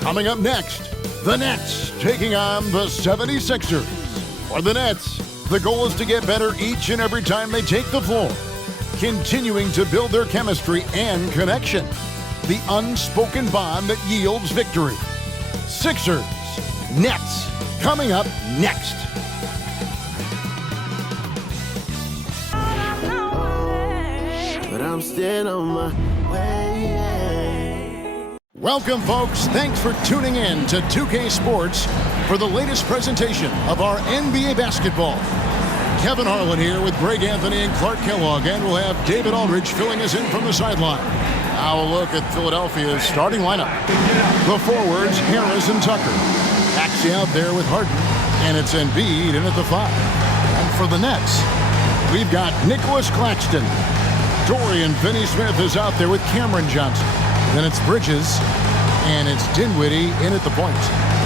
Coming up next, the Nets taking on the 76ers. For the Nets, the goal is to get better each and every time they take the floor, continuing to build their chemistry and connection, the unspoken bond that yields victory. Sixers, Nets, coming up next. But I'm still on my way. Welcome, folks. Thanks for tuning in to 2K Sports for the latest presentation of our NBA basketball. Kevin Harlan here with Greg Anthony and Clark Kellogg, and we'll have David Aldridge filling us in from the sideline. Now a look at Philadelphia's starting lineup. The forwards, Harris and Tucker. Maxey out there with Harden, and it's Embiid in at the 5. And for the Nets, we've got Nicholas Claxton. Dorian Finney-Smith is out there with Cameron Johnson. Then it's Bridges, and it's Dinwiddie in at the point.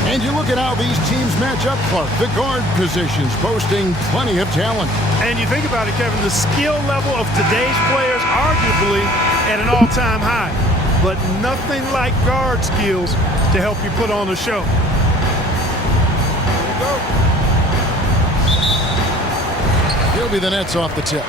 And you look at how these teams match up, Clark. The guard positions boasting plenty of talent. And you think about it, Kevin, the skill level of today's players arguably at an all-time high. But nothing like guard skills to help you put on a show. He'll be the Nets off the tip.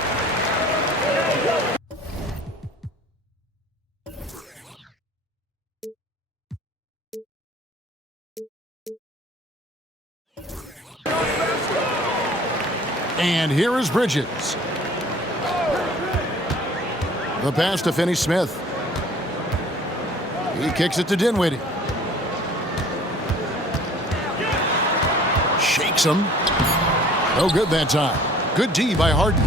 And here is Bridges. The pass to Finney-Smith. He kicks it to Dinwiddie. Shakes him. No good that time. Good D by Harden.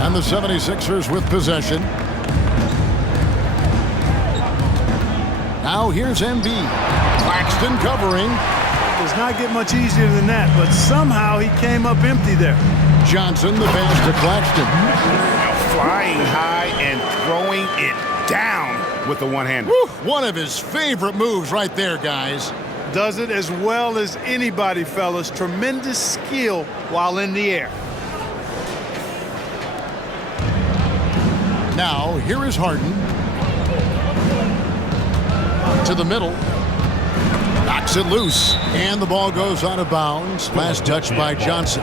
And the 76ers with possession. Now here's Embiid. Claxton covering. Does not get much easier than that, but somehow he came up empty there. Johnson, the pass to Claxton. Flying high and throwing it down with the one-hander. One of his favorite moves right there, guys. Does it as well as anybody, fellas. Tremendous skill while in the air. Now, here is Harden. To the middle. Knocks it loose. And the ball goes out of bounds. Last touch by Johnson.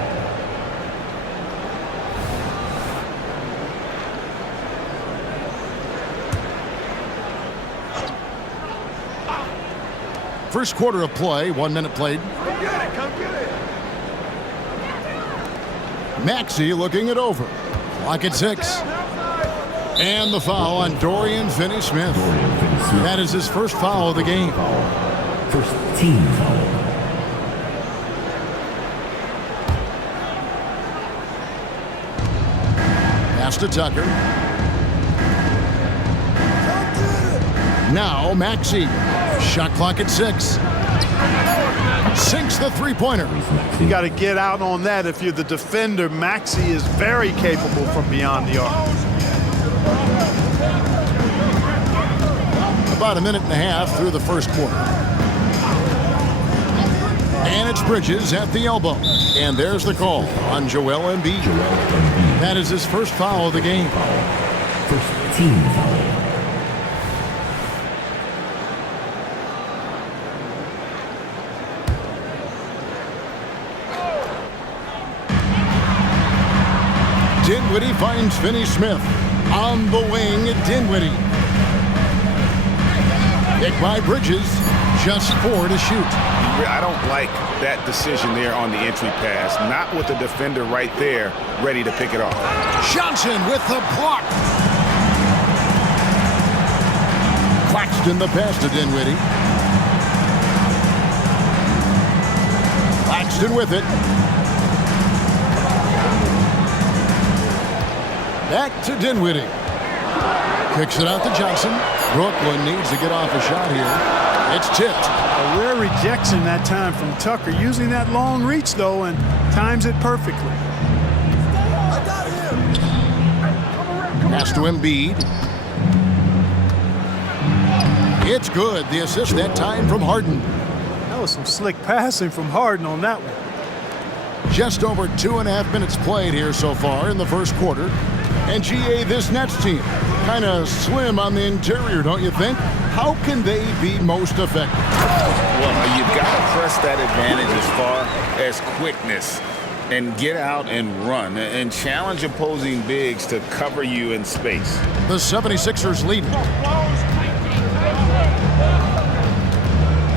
First quarter of play, 1 minute played. Come get it, come get it. Maxey looking it over. Clock at 6. And the foul on Dorian Finney-Smith. That is his first foul of the game. First team foul. Pass to Tucker. Now Maxey. Shot clock at 6. Sinks the three-pointer. You got to get out on that if you're the defender. Maxey is very capable from beyond the arc. About a minute and a half through the first quarter. And it's Bridges at the elbow. And there's the call on Joel Embiid. That is his first foul of the game. First team foul. Dinwiddie finds Finney-Smith. On the wing, Dinwiddie. Pick by Bridges. Just 4 to shoot. I don't like that decision there on the entry pass. Not with the defender right there, ready to pick it off. Johnson with the block. Claxton the pass to Dinwiddie. Claxton with it. Back to Dinwiddie. Kicks it out to Johnson. Brooklyn needs to get off a shot here. It's tipped. A rare rejection that time from Tucker. Using that long reach, though, and times it perfectly. Pass to Embiid. It's good. The assist that time from Harden. That was some slick passing from Harden on that one. Just over 2.5 minutes played here so far in the first quarter. And GA, this Nets team, kind of slim on the interior, don't you think? How can they be most effective? Well, you've got to press that advantage as far as quickness and get out and run and challenge opposing bigs to cover you in space. The 76ers lead.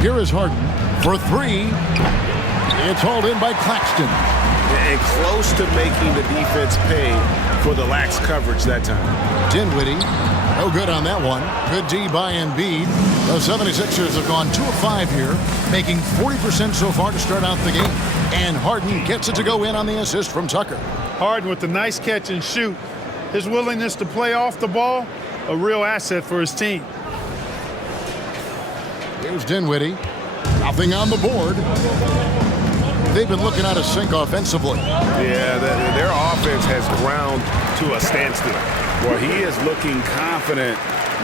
Here is Harden for three. It's hauled in by Claxton. And close to making the defense pay for the lax coverage that time. Dinwiddie, no good on that one. Good D by Embiid. The 76ers have gone 2 of 5 here, making 40% so far to start out the game. And Harden gets it to go in on the assist from Tucker. Harden with the nice catch and shoot. His willingness to play off the ball, a real asset for his team. Here's Dinwiddie. Nothing on the board. They've been looking out of sync offensively. Yeah, their offense has ground to a standstill. Well, he is looking confident.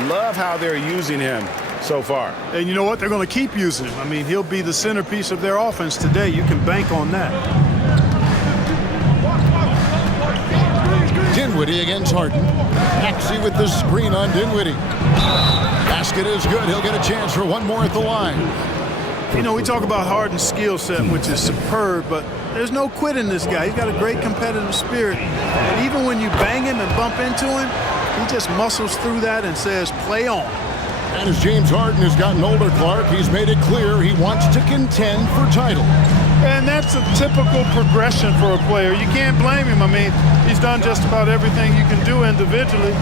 Love how they're using him so far. And you know what? They're going to keep using him. I mean, he'll be the centerpiece of their offense today. You can bank on that. Dinwiddie against Harden. Maxey with the screen on Dinwiddie. Basket is good. He'll get a chance for one more at the line. You know, we talk about Harden's skill set, which is superb, but there's no quit in this guy. He's got a great competitive spirit. And even when you bang him and bump into him, he just muscles through that and says, play on. And as James Harden has gotten older, Clark, he's made it clear he wants to contend for title. And that's a typical progression for a player. You can't blame him. I mean, he's done just about everything you can do individually.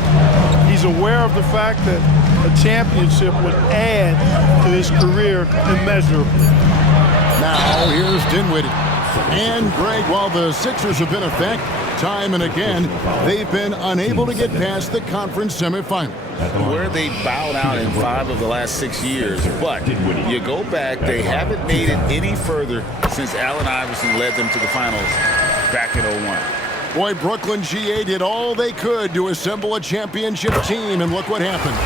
He's aware of the fact that a championship would add to his career immeasurably. Now here's Dinwiddie. And Greg, while the Sixers have been a fact time and again, they've been unable to get past the conference semifinal. Where they bowed out in 5 of the last 6 years. But you go back, they haven't made it any further since Allen Iverson led them to the finals back in '01. Boy, Brooklyn GA did all they could to assemble a championship team, and look what happened.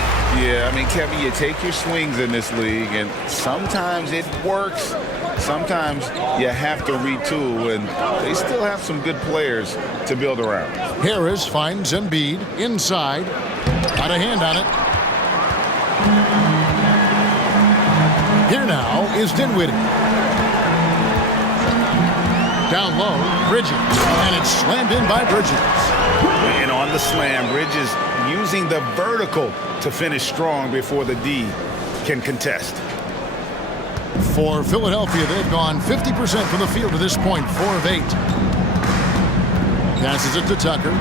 Yeah, I mean, Kevin, you take your swings in this league, and sometimes it works. Sometimes you have to retool, and they still have some good players to build around. Harris finds Embiid inside. Got a hand on it. Here now is Dinwiddie. Down low, Bridges. And it's slammed in by Bridges. And on the slam, Bridges using the vertical to finish strong before the D can contest. For Philadelphia, they've gone 50% from the field to this point, 4 of 8. Passes it to Tucker.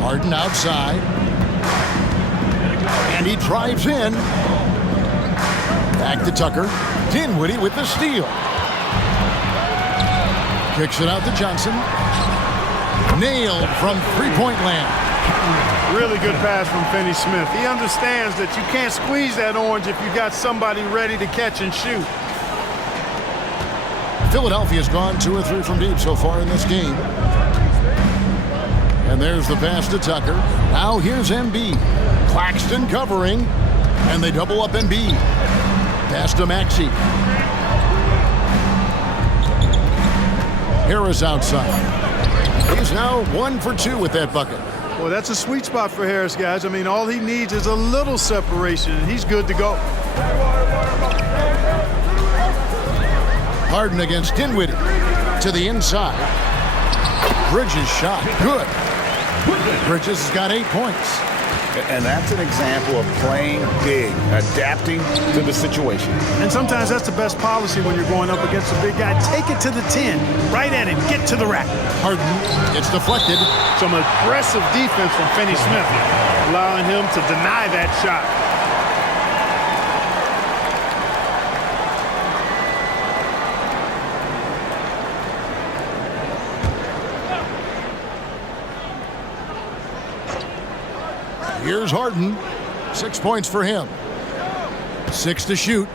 Harden outside. And he drives in. Back to Tucker. Dinwiddie with the steal. Kicks it out to Johnson. Nailed from three-point land. Really good pass from Finney-Smith. He understands that you can't squeeze that orange if you got somebody ready to catch and shoot. Philadelphia's gone 2 or 3 from deep so far in this game. And there's the pass to Tucker. Now here's Embiid. Claxton covering. And they double up Embiid. Pass to Maxey. Harris outside. He's now 1 for 2 with that bucket. Well, that's a sweet spot for Harris, guys. I mean, all he needs is a little separation, and he's good to go. Harden against Dinwiddie. To the inside. Bridges shot. Good. Bridges has got 8 points. And that's an example of playing big, adapting to the situation. And sometimes that's the best policy when you're going up against a big guy. Take it to the 10, right at him, get to the rack. Harden, it's deflected. Some aggressive defense from Finney-Smith, allowing him to deny that shot. Here's Harden. 6 points for him. 6 to shoot.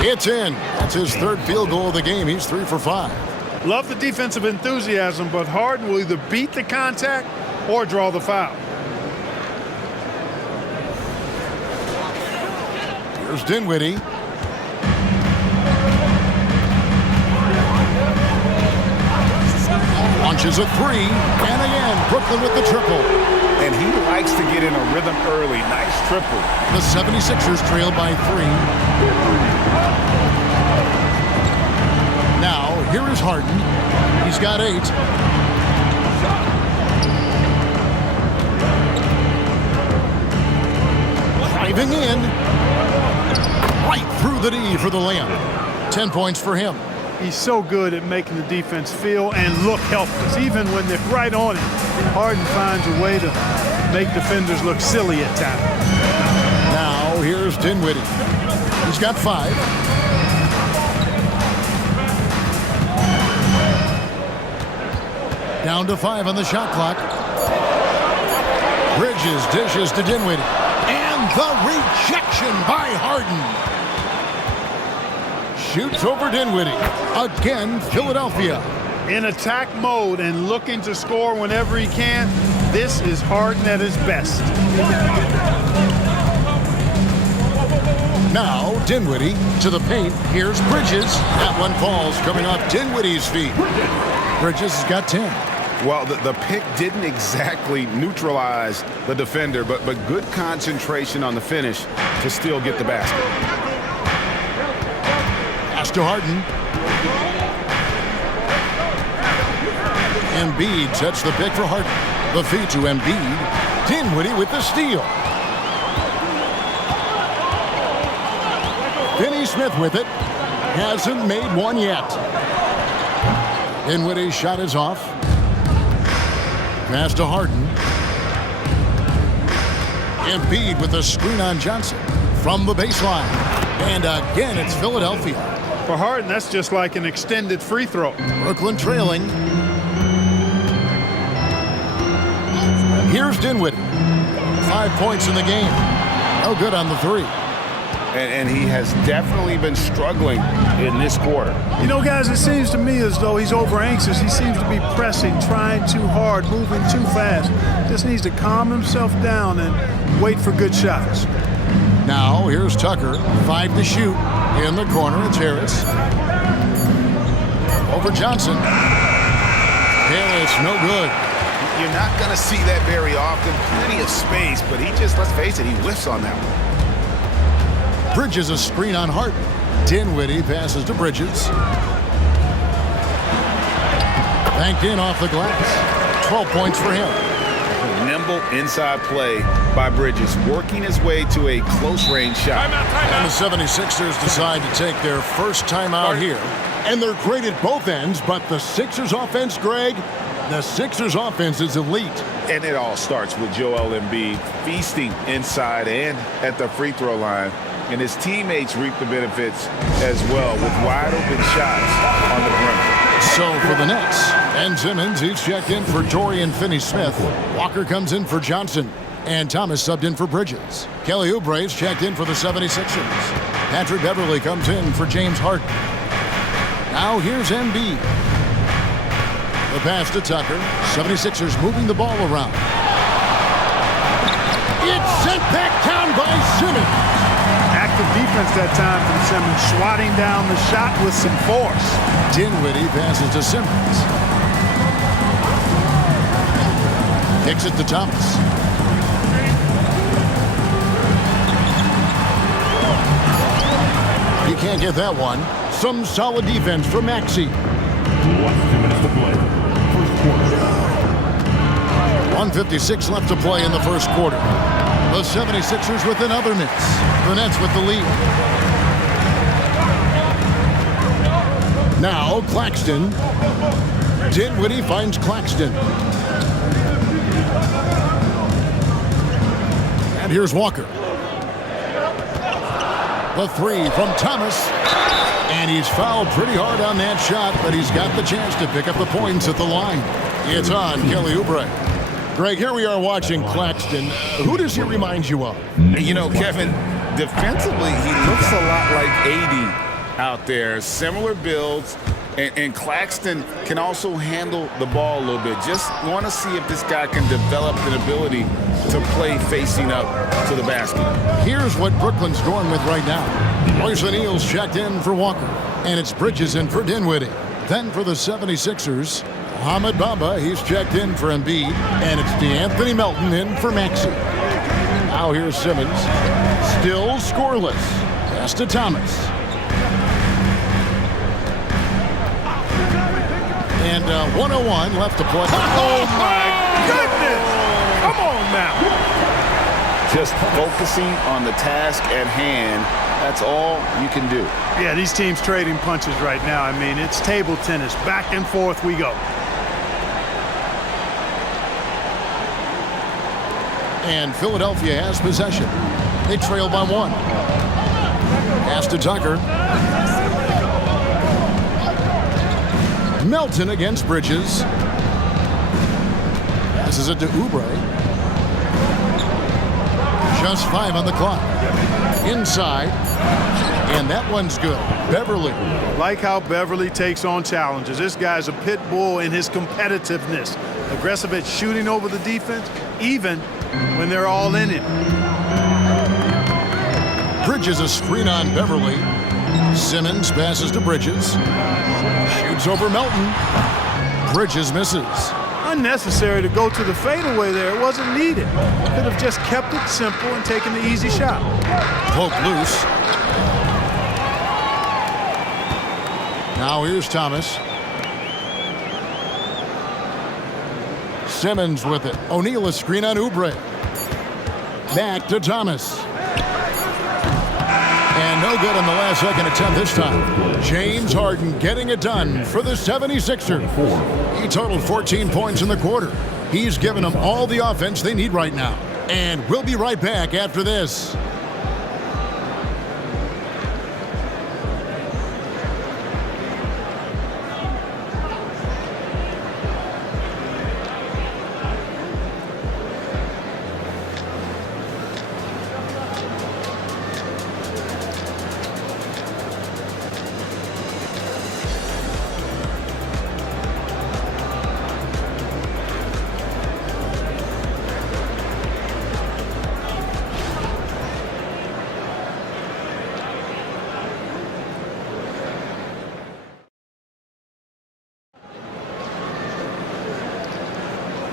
It's in. That's his 3rd field goal of the game. He's 3 for 5. Love the defensive enthusiasm, but Harden will either beat the contact or draw the foul. Here's Dinwiddie. Launches a 3. And again, Brooklyn with the triple. and he likes to get in a rhythm early. Nice triple. The 76ers trail by 3. Now, here is Harden. He's got 8. Driving in. Right through the D for the layup. 10 points for him. He's so good at making the defense feel and look helpless. Even when they're right on it, Harden finds a way to make defenders look silly at times. Now, here's Dinwiddie. He's got 5. Down to 5 on the shot clock. Bridges dishes to Dinwiddie. And the rejection by Harden. Shoots over Dinwiddie. Again, Philadelphia. In attack mode and looking to score whenever he can, this is Harden at his best. Now, Dinwiddie to the paint. Here's Bridges. That one falls, coming off Dinwiddie's feet. Bridges has got 10. Well, the pick didn't exactly neutralize the defender, but good concentration on the finish to still get the basket. Pass to Harden. Embiid sets the pick for Harden. The feed to Embiid. Dinwiddie with the steal. Finney Smith with it. Hasn't made one yet. Dinwiddie's shot is off. Pass to Harden. Embiid with the screen on Johnson from the baseline. And again, it's Philadelphia. For Harden, that's just like an extended free throw. Brooklyn trailing. Here's Dinwiddie. 5 points in the game. No good on the 3. And he has definitely been struggling in this quarter. You know, guys, it seems to me as though he's over anxious. He seems to be pressing, trying too hard, moving too fast. Just needs to calm himself down and wait for good shots. Now, here's Tucker. 5 to shoot. In the corner, it's Harris. Over Johnson. Harris, no good. You're not going to see that very often. Plenty of space, but he just, let's face it, he whiffs on that one. Bridges a screen on Harden. Dinwiddie passes to Bridges. Banked in off the glass. 12 points for him. Nimble inside play by Bridges, working his way to a close-range shot. And the 76ers decide to take their first timeout here. And they're great at both ends, but the Sixers offense, Greg, the Sixers offense is elite. And it all starts with Joel Embiid feasting inside and at the free throw line. And his teammates reap the benefits as well with wide-open shots on the perimeter. So for the Nets, Ben Simmons, he's checked in for Dorian Finney-Smith. Walker comes in for Johnson. And Thomas subbed in for Bridges. Kelly Oubre's checked in for the 76ers. Patrick Beverly comes in for James Harden. Now here's Embiid. The pass to Tucker. 76ers moving the ball around. It's sent back down by Simmons. Active defense that time from Simmons, swatting down the shot with some force. Dinwiddie passes to Simmons. Kicks it to Thomas. You can't get that one. Some solid defense from Maxey. Less 2 minutes to play. First quarter. 1:56 left to play in the first quarter. The 76ers with another miss. The Nets with the lead. Now Claxton. Dinwiddie finds Claxton. And here's Walker. The 3 from Thomas. And he's fouled pretty hard on that shot, but he's got the chance to pick up the points at the line. It's on Kelly Oubre. Greg, here we are watching Claxton. Who does he remind you of? You know, Kevin, defensively, he looks a lot like AD out there. Similar builds, and Claxton can also handle the ball a little bit. Just want to see if this guy can develop an ability to play facing up to the basket. Here's what Brooklyn's going with right now. Royce O'Neal's checked in for Walker, and it's Bridges in for Dinwiddie. Then for the 76ers, Mohamed Bamba, he's checked in for Embiid. And it's DeAnthony Melton in for Maxey. Now here's Simmons. Still scoreless. Pass to Thomas. And 101 left to play. Oh, my goodness. Come on now. Just focusing on the task at hand. That's all you can do. Yeah, these teams trading punches right now. I mean, it's table tennis. Back and forth we go. And Philadelphia has possession. They trail by 1. Pass to Tucker. Melton against Bridges. Passes it to Oubre. Just 5 on the clock. Inside. And that one's good. Beverly. Like how Beverly takes on challenges. This guy's a pit bull in his competitiveness. Aggressive at shooting over the defense, even when they're all in it. Bridges a screen on Beverly. Simmons passes to Bridges. Shoots over Melton. Bridges misses. Unnecessary to go to the fadeaway there. It wasn't needed. Could have just kept it simple and taken the easy shot. Poke loose. Now here's Thomas. Simmons with it. O'Neal a screen on Oubre. Back to Thomas. And no good on the last second attempt this time. James Harden getting it done for the 76ers. He totaled 14 points in the quarter. He's given them all the offense they need right now. And we'll be right back after this.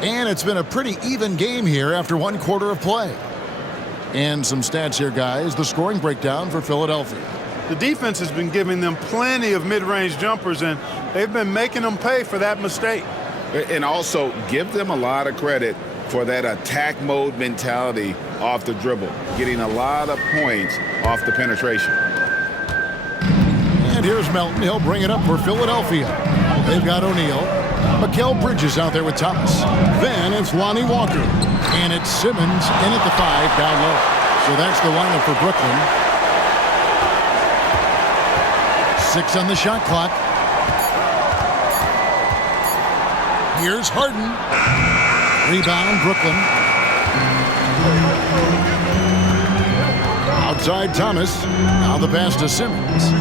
And it's been a pretty even game here after 1 quarter of play. And some stats here, guys. The scoring breakdown for Philadelphia. The defense has been giving them plenty of mid-range jumpers, and they've been making them pay for that mistake. And also give them a lot of credit for that attack mode mentality off the dribble, getting a lot of points off the penetration. And here's Melton. He'll bring it up for Philadelphia. They've got O'Neal. MACAU Bridges out there with Thomas. Then it's Lonnie Walker. And it's Simmons in at the 5 down low. So that's the lineup for Brooklyn. 6 on the shot clock. Here's Harden. Rebound, Brooklyn. Outside Thomas. Now the pass to Simmons.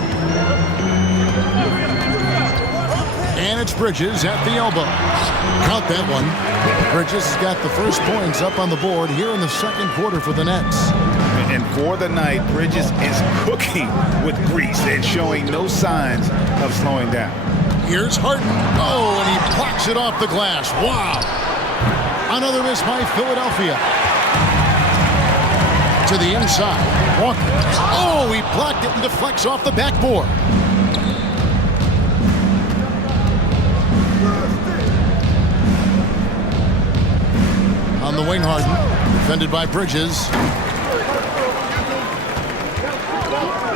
And it's Bridges at the elbow. Count that one. Bridges has got the first points up on the board here in the second quarter for the Nets. And for the night, Bridges is cooking with grease and showing no signs of slowing down. Here's Harden. Oh, and he blocks it off the glass. Wow. Another miss by Philadelphia. To the inside. Walker. Oh, he blocked it and deflects off the backboard. On the wing, Harden. Defended by Bridges.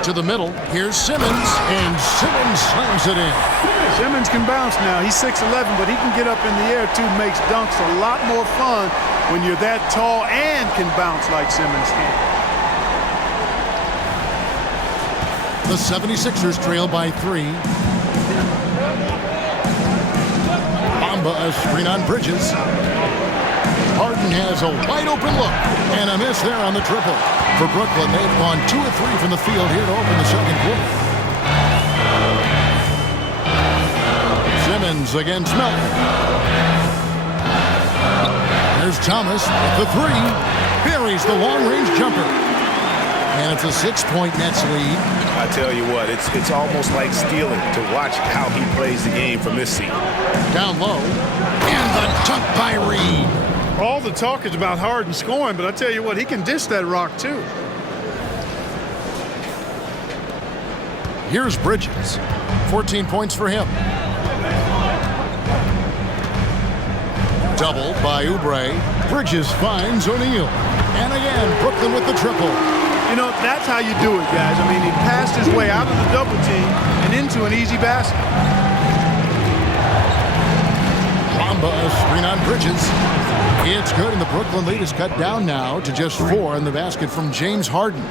To the middle. Here's Simmons. And Simmons slams it in. Simmons can bounce now. He's 6'11", but he can get up in the air, too. Makes dunks a lot more fun when you're that tall and can bounce like Simmons can. The 76ers trail by 3. Bamba a screen on Bridges. Harden has a wide-open look, and a miss there on the triple. For Brooklyn, they've gone 2 of 3 from the field here to open the second quarter. Simmons against Melton. There's Thomas with the 3. Buries the long-range jumper. And it's a 6-point Nets lead. I tell you what, it's almost like stealing to watch how he plays the game from this seat. Down low. And the dunk by Reed. All the talk is about Harden scoring, but I tell you what, he can dish that rock too. Here's Bridges. 14 points for him. Double by Oubre. Bridges finds O'Neal. And again, Brooklyn with the triple. You know, that's how you do it, guys. I mean, he passed his way out of the double team and into an easy basket. Bamba, a screen on Bridges. It's good, and the Brooklyn lead is cut down now to just 4 in the basket from James Harden.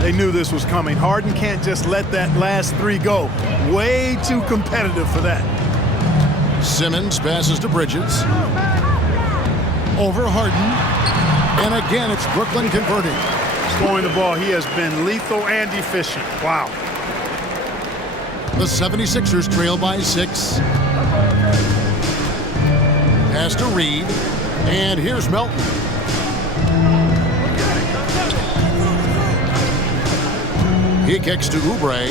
They knew this was coming. Harden can't just let that last 3 go. Way too competitive for that. Simmons passes to Bridges. Over Harden. And again, it's Brooklyn converting. Scoring the ball, he has been lethal and efficient. Wow. The 76ers trail by 6. Pass to Reed. And here's Melton. He kicks to Oubre.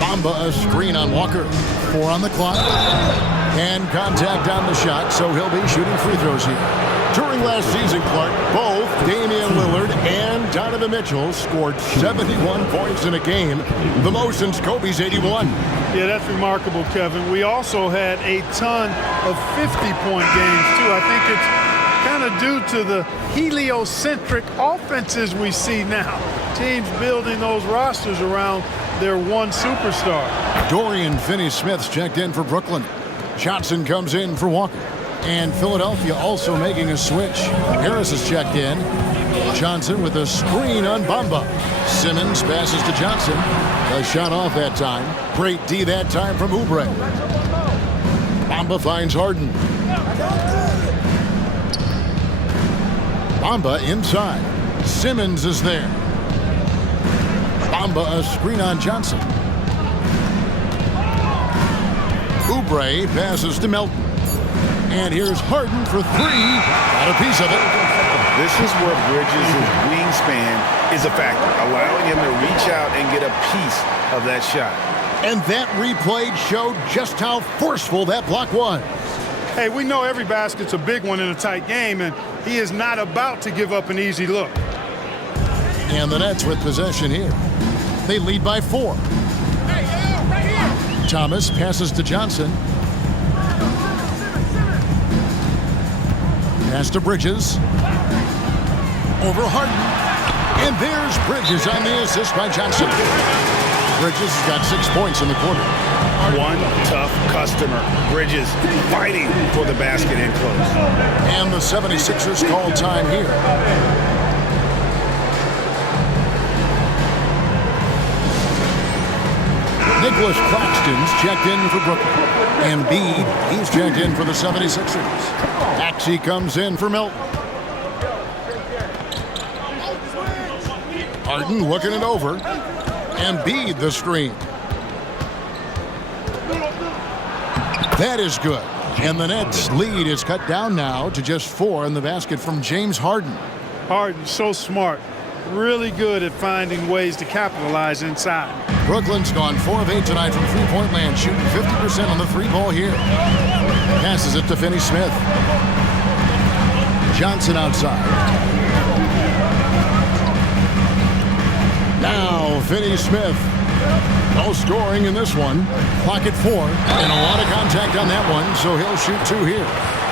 Bamba, a screen on Walker. 4 on the clock. And contact on the shot, so he'll be shooting free throws here. During last season, Clark, both Damian Lillard and Donovan Mitchell scored 71 points in a game, the most since Kobe's 81. Yeah, that's remarkable, Kevin. We also had a ton of 50-point games, too. I think it's kind of due to the heliocentric offenses we see now. Teams building those rosters around their one superstar. Dorian Finney-Smith's checked in for Brooklyn. Johnson comes in for Walker. And Philadelphia also making a switch. Harris is checked in. Johnson with a screen on Bamba. Simmons passes to Johnson. A shot off that time. Great D that time from Oubre. Bamba finds Harden. Bamba inside. Simmons is there. Bamba, a screen on Johnson. Oubre passes to Melton. And here's Harden for 3. Got a piece of it. This is where Bridges' wingspan is a factor, allowing him to reach out and get a piece of that shot. And that replay showed just how forceful that block was. Hey, we know every basket's a big one in a tight game, and he is not about to give up an easy look. And the Nets with possession here. They lead by 4. Thomas passes to Johnson. Pass to Bridges. Over Harden. And there's Bridges on the assist by Johnson. Bridges has got 6 points in the quarter. One tough customer. Bridges fighting for the basket in close. And the 76ers call time here. Nicholas Claxton's checked in for Brooklyn. And Embiid, he's checked in for the 76ers. Maxey comes in for Melton. Harden looking it over. Embiid the screen. That is good. And the Nets lead is cut down now to just 4 in the basket from James Harden. Harden, so smart. Really good at finding ways to capitalize inside. Brooklyn's gone 4 of 8 tonight from three-point land, shooting 50% on the 3-ball here. Passes it to Finney-Smith. Johnson outside. Now Finney-Smith. No scoring in this one. Clock at 4. And a lot of contact on that one, so he'll shoot 2 here.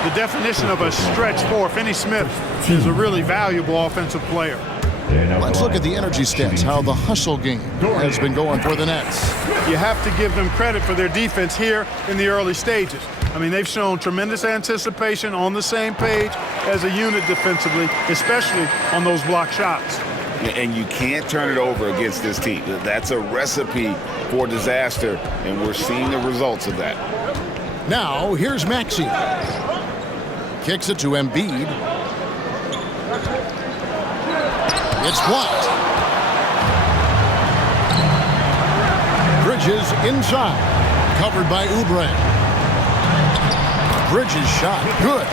The definition of a stretch 4, Finney-Smith is a really valuable offensive player. Let's look at the energy stats, how the hustle game has been going for the Nets. You have to give them credit for their defense here in the early stages. I mean, they've shown tremendous anticipation, on the same page as a unit defensively, especially on those block shots. And you can't turn it over against this team. That's a recipe for disaster, and we're seeing the results of that. Now, here's Maxey. Kicks it to Embiid. It's blocked. Bridges inside. Covered by Oubre. Bridges shot. Good.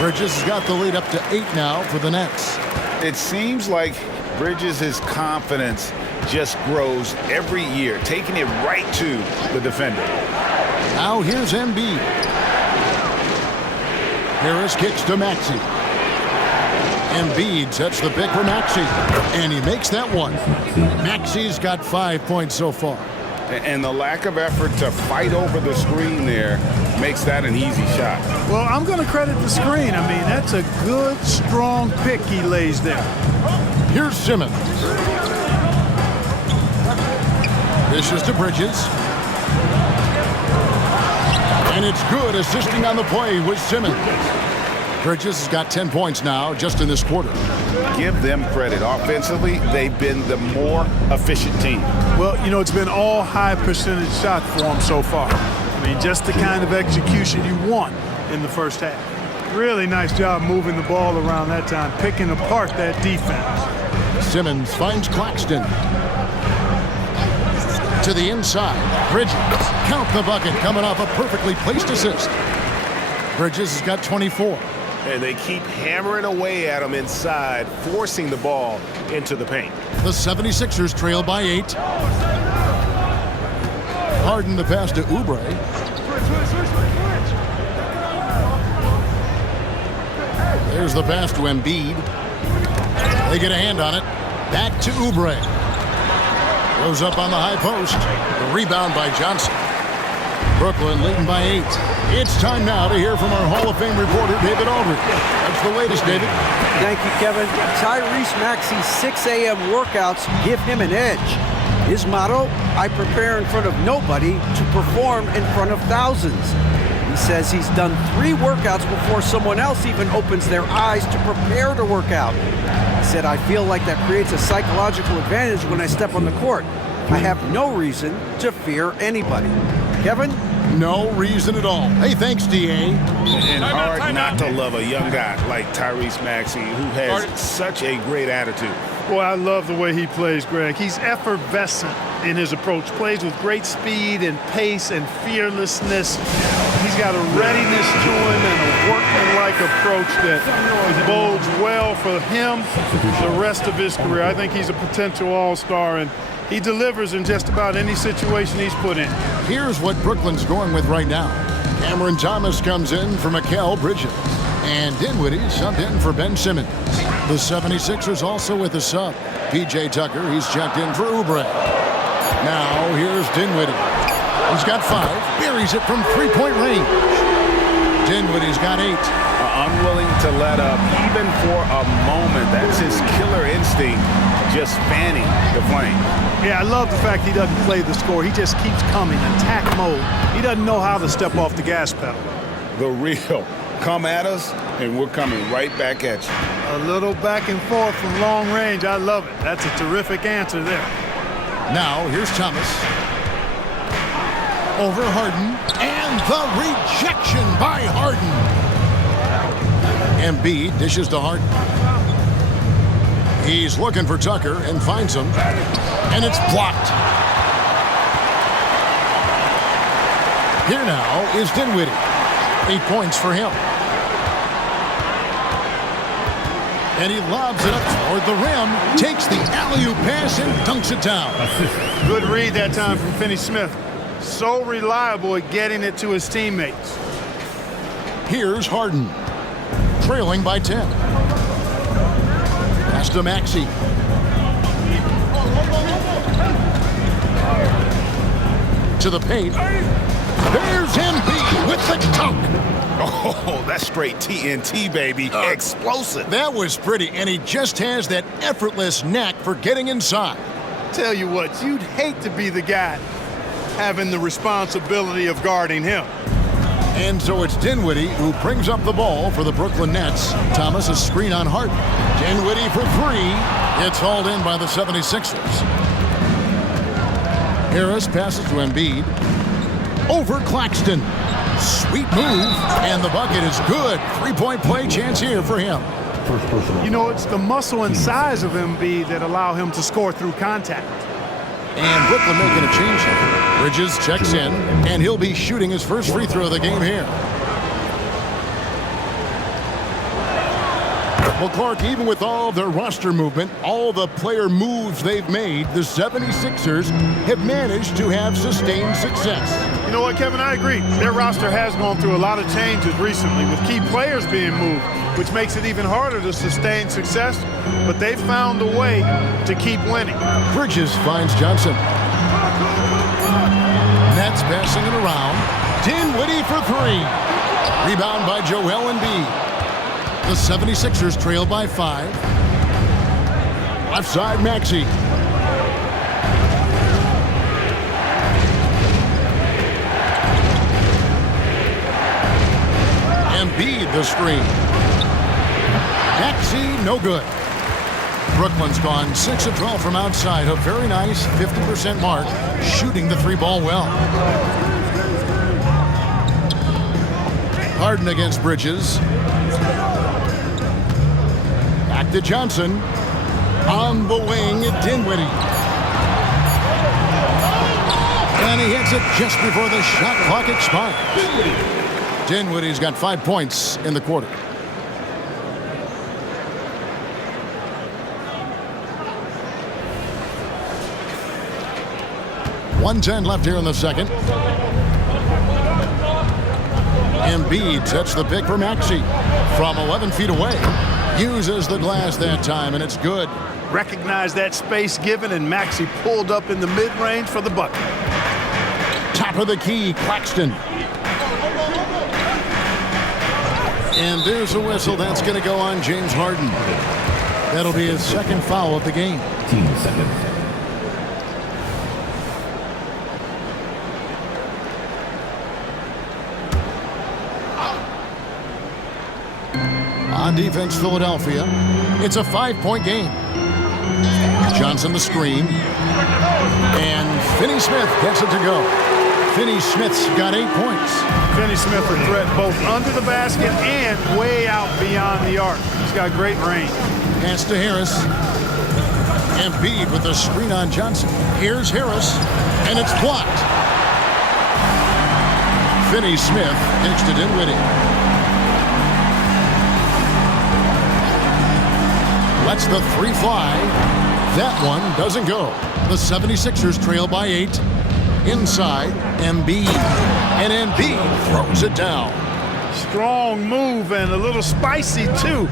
Bridges has got the lead up to 8 now for the Nets. It seems like Bridges' confidence just grows every year, taking it right to the defender. Now here's Embiid. Harris kicks to Maxey. Embiid sets the pick for Maxey, and he makes that one. Maxey's got 5 points so far. And the lack of effort to fight over the screen there makes that an easy shot. Well, I'm going to credit the screen. I mean, that's a good, strong pick he lays there. Here's Simmons. This is to Bridges. And it's good, assisting on the play with Simmons. Bridges has got 10 points now just in this quarter. Give them credit. Offensively, they've been the more efficient team. Well, you know, it's been all high percentage shots for them so far. I mean, just the kind of execution you want in the first half. Really nice job moving the ball around that time, picking apart that defense. Simmons finds Claxton. To the inside. Bridges. Count the bucket, coming off a perfectly placed assist. Bridges has got 24. And they keep hammering away at him inside, forcing the ball into the paint. The 76ers trail by 8. Harden the pass to Oubre. There's the pass to Embiid. They get a hand on it. Back to Oubre. Goes up on the high post. The rebound by Johnson. Brooklyn leading by 8. It's time now to hear from our Hall of Fame reporter, David Aldridge. That's the latest, David. Thank you, Kevin. Tyrese Maxey's 6 a.m. workouts give him an edge. His motto, I prepare in front of nobody to perform in front of thousands. He says he's done 3 workouts before someone else even opens their eyes to prepare to work out. He said, I feel like that creates a psychological advantage when I step on the court. I have no reason to fear anybody. Kevin? No reason at all. Hey, thanks, D.A. And hard not to love a young guy like Tyrese Maxey, who has such a great attitude. Boy, I love the way he plays, Greg. He's effervescent in his approach. Plays with great speed and pace and fearlessness. He's got a readiness to him and a workmanlike approach that bodes well for him the rest of his career. I think he's a potential all-star, and he delivers in just about any situation he's put in. Here's what Brooklyn's going with right now. Cameron Thomas comes in for MACAU. Bridges. And Dinwiddie subbed in for Ben Simmons. The 76ers also with a sub. P.J. Tucker, he's checked in for Oubre. Now here's Dinwiddie. He's got 5. Buries it from 3-point range. Dinwiddie's got 8. Unwilling to let up even for a moment. That's his killer instinct, just fanning the flame. Yeah, I love the fact he doesn't play the score. He just keeps coming, attack mode. He doesn't know how to step off the gas pedal. The real come at us, and we're coming right back at you. A little back and forth from long range. I love it. That's a terrific answer there. Now here's Thomas. Over Harden, and the rejection by Harden. Embiid dishes to Harden. He's looking for Tucker and finds him, and it's blocked. Here now is Dinwiddie. 8 points for him. And he lobs it up toward the rim, takes the alley-oop pass and dunks it down. Good read that time from Finney-Smith. So reliable at getting it to his teammates. Here's Harden, trailing by 10. Pass to Maxey. To the paint. There's Embiid with the dunk. Oh, that's straight TNT, baby. Explosive. That was pretty, and he just has that effortless knack for getting inside. Tell you what, you'd hate to be the guy having the responsibility of guarding him. And so it's Dinwiddie who brings up the ball for the Brooklyn Nets. Thomas a screen on Harden. Dinwiddie for 3. It's hauled in by the 76ers. Harris passes to Embiid. Over Claxton. Sweet move, and the bucket is good. 3-point play chance here for him. You know, it's the muscle and size of Embiid that allow him to score through contact. And Brooklyn making a change here. Bridges checks in, and he'll be shooting his first free throw of the game here. Well, Clark, even with all their roster movement, all the player moves they've made, the 76ers have managed to have sustained success. You know what, Kevin? I agree. Their roster has gone through a lot of changes recently with key players being moved, which makes it even harder to sustain success, but they've found a way to keep winning. Bridges finds Johnson. Nets passing it around. Dinwiddie for three. Rebound by Joel Embiid. The 76ers trail by 5. Left side, Maxey. Embiid the screen. Maxey, no good. Brooklyn's gone 6 of 12 from outside. A very nice 50% mark, shooting the 3-ball well. Harden against Bridges. Back to Johnson. On the wing, Dinwiddie. And he hits it just before the shot clock expires. Dinwiddie's got 5 points in the quarter. .110 left here in the second. Embiid sets the pick for Maxey from 11 feet away. Uses the glass that time, and it's good. Recognize that space given, and Maxey pulled up in the mid-range for the bucket. Top of the key, Claxton. And there's a whistle that's going to go on James Harden. That'll be his second foul of the game. 15 seconds. On defense, Philadelphia. It's a 5-point game. Johnson the screen. And Finney-Smith gets it to go. Finney-Smith's got 8 points. Finney-Smith a threat both under the basket and way out beyond the arc. He's got great range. Pass to Harris. Embiid with the screen on Johnson. Here's Harris, and it's blocked. Finney-Smith kicks to Dinwiddie. Lets the 3 fly. That one doesn't go. The 76ers trail by 8. Inside, Embiid. And Embiid throws it down. Strong move and a little spicy, too.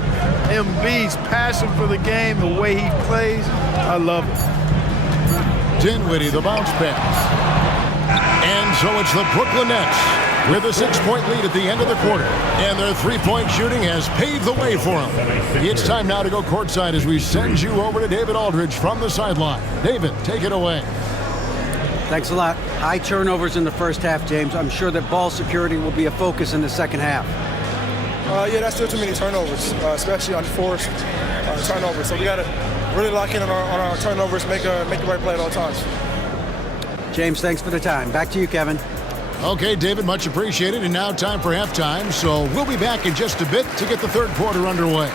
Embiid's passion for the game, the way he plays, I love it. Dinwiddie, the bounce pass. And so it's the Brooklyn Nets with a 6-point lead at the end of the quarter. And their 3-point shooting has paved the way for them. It's time now to go courtside as we send you over to David Aldridge from the sideline. David, take it away. Thanks a lot. High turnovers in the first half, James. I'm sure that ball security will be a focus in the second half. Yeah, that's still too many turnovers, especially on forced turnovers. So we got to really lock in on our turnovers, make the right play at all times. James, thanks for the time. Back to you, Kevin. Okay, David, much appreciated. And now time for halftime. So we'll be back in just a bit to get the third quarter underway.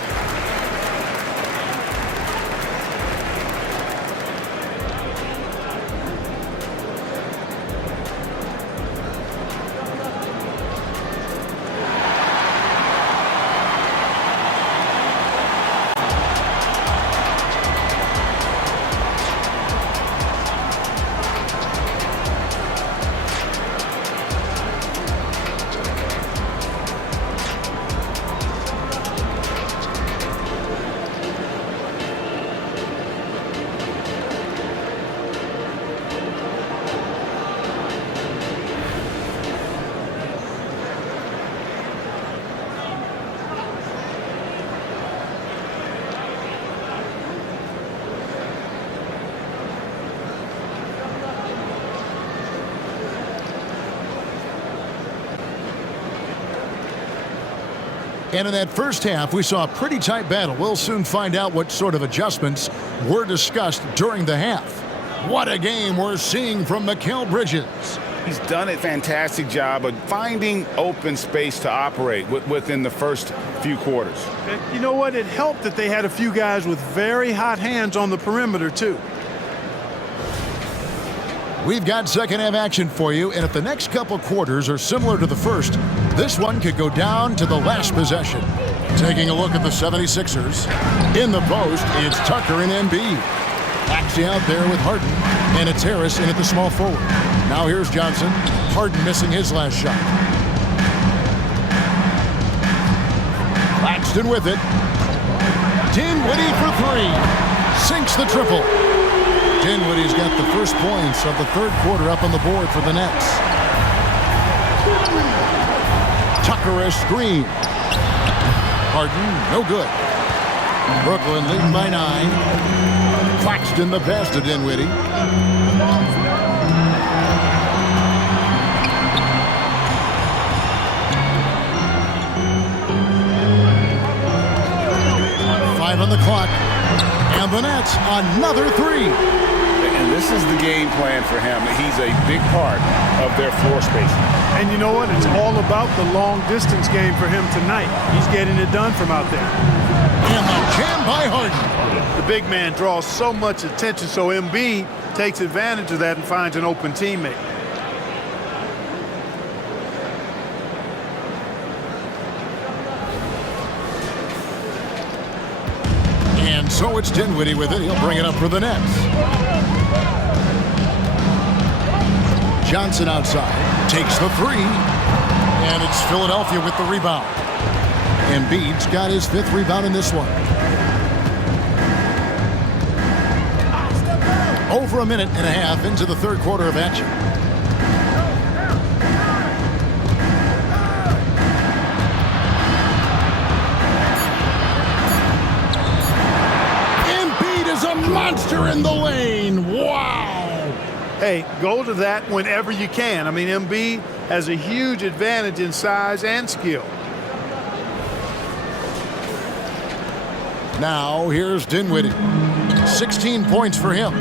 And in that first half, we saw a pretty tight battle. We'll soon find out what sort of adjustments were discussed during the half. What a game we're seeing from Mikal Bridges. He's done a fantastic job of finding open space to operate within the first few quarters. You know what? It helped that they had a few guys with very hot hands on the perimeter, too. We've got second half action for you, and if the next couple quarters are similar to the first, this one could go down to the last possession. Taking a look at the 76ers. In the post, it's Tucker and Embiid. Actually out there with Harden, and it's Harris in at the small forward. Now here's Johnson. Harden missing his last shot. Claxton with it. Dinwiddie for three. Sinks the triple. Dinwiddie's got the first points of the third quarter up on the board for the Nets. Tucker a screen. Harden, no good. Brooklyn leading by 9. Claxton the pass to Dinwiddie. Five on the clock. And the Nets, another three. And this is the game plan for him. He's a big part of their floor spacing. And you know what? It's all about the long distance game for him tonight. He's getting it done from out there. And the jam by Harden. The big man draws so much attention, so Embiid takes advantage of that and finds an open teammate. And so it's Dinwiddie with it. He'll bring it up for the Nets. Johnson outside. Takes the three. And it's Philadelphia with the rebound. Embiid's got his 5th rebound in this one. Over a minute and a half into the third quarter of action. Embiid is a monster in the lane. Wow. Hey, go to that whenever you can. I mean, Embiid has a huge advantage in size and skill. Now here's Dinwiddie. 16 points for him.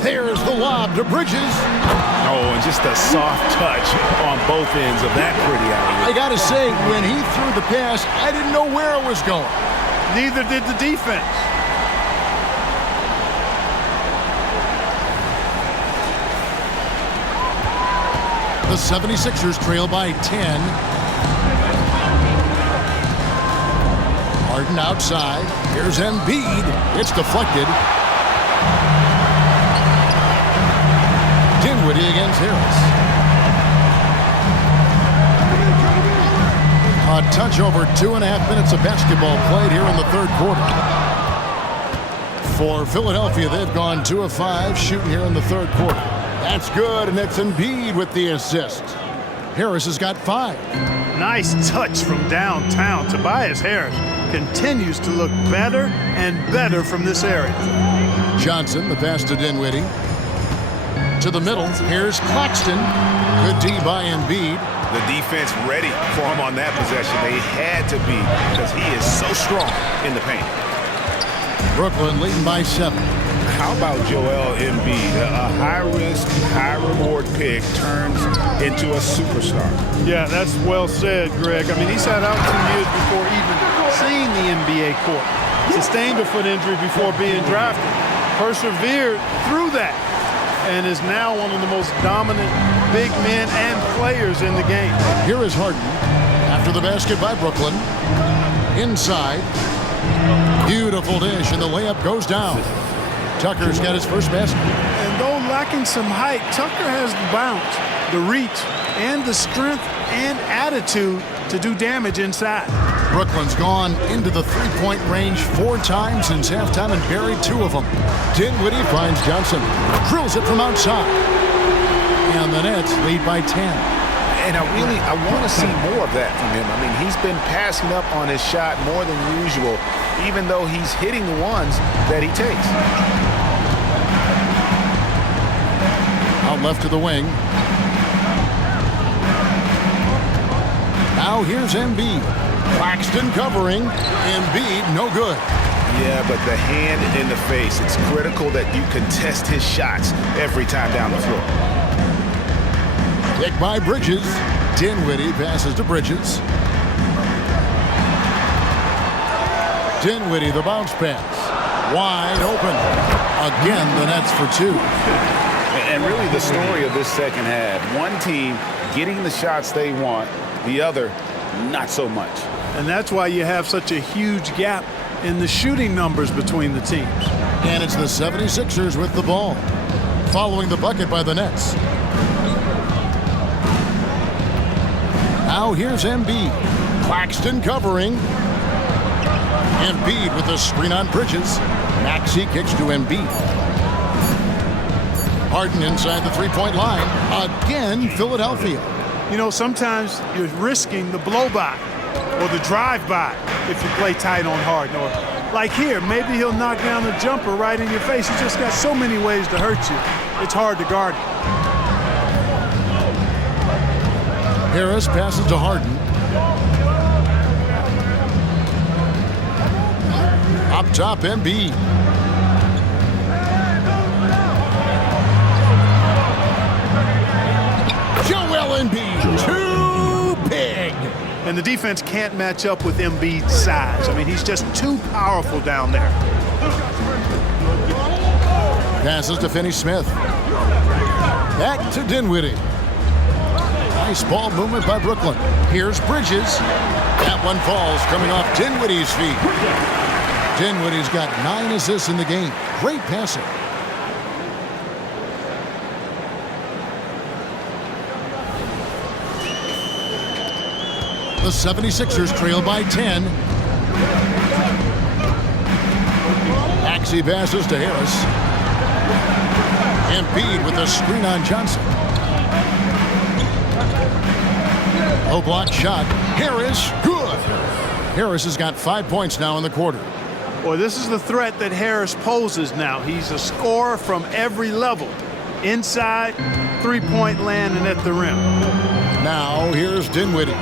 There's the lob to Bridges. Oh, and just a soft touch on both ends of that pretty alley. I got to say, when he threw the pass, I didn't know where it was going. Neither did the defense. The 76ers trail by 10. Harden outside. Here's Embiid. It's deflected. Dinwiddie against Harris. A touch over 2.5 minutes of basketball played here in the third quarter. For Philadelphia, they've gone 2 of 5 shooting here in the third quarter. That's good, and it's Embiid with the assist. Harris has got 5. Nice touch from downtown. Tobias Harris continues to look better and better from this area. Johnson, the pass to Dinwiddie. To the middle, here's Claxton. Good D by Embiid. The defense ready for him on that possession. They had to be because he is so strong in the paint. Brooklyn leading by 7. How about Joel Embiid? A high-risk, high-reward pick turns into a superstar. Yeah, that's well said, Greg. I mean, he's had out 2 years before even seeing the NBA court. Sustained a foot injury before being drafted. Persevered through that and is now one of the most dominant big men and players in the game. Here is Harden after the basket by Brooklyn. Inside. Beautiful dish, and the layup goes down. Tucker's got his first basket. And though lacking some height, Tucker has the bounce, the reach, and the strength and attitude to do damage inside. Brooklyn's gone into the three-point range 4 times since halftime and buried 2 of them. Dinwiddie finds Johnson. Drills it from outside. And the Nets lead by 10. And I want to see more of that from him. I mean, he's been passing up on his shot more than usual, even though he's hitting the ones that he takes. Out left to the wing. Now here's Embiid. Claxton covering. Embiid, no good. Yeah, but the hand in the face, it's critical that you contest his shots every time down the floor. Pick by Bridges. Dinwiddie passes to Bridges. Dinwiddie, the bounce pass. Wide open. Again, the Nets for 2. And really the story of this second half, one team getting the shots they want, the other not so much. And that's why you have such a huge gap in the shooting numbers between the teams. And it's the 76ers with the ball, following the bucket by the Nets. Now here's Embiid. Claxton covering. Embiid with the screen on Bridges. Maxey kicks to Embiid. Harden inside the three-point line. Again, Philadelphia. You know, sometimes you're risking the blow-by or the drive-by if you play tight on Harden. Or like here, maybe he'll knock down the jumper right in your face. He's just got so many ways to hurt you. It's hard to guard him. Harris passes to Harden. Up top, Embiid. Joel Embiid, too big. And the defense can't match up with Embiid's size. I mean, he's just too powerful down there. Passes to Finney-Smith. Back to Dinwiddie. Nice ball movement by Brooklyn. Here's Bridges. That one falls coming off Dinwiddie's feet. Dinwiddie's got 9 assists in the game. Great passing. The 76ers trail by 10. Maxey passes to Harris. Embiid with the screen on Johnson. Low block shot. Harris, good. Harris has got 5 points now in the quarter. Boy, this is the threat that Harris poses now. He's a scorer from every level. Inside, three-point land, and at the rim. Now here's Dinwiddie.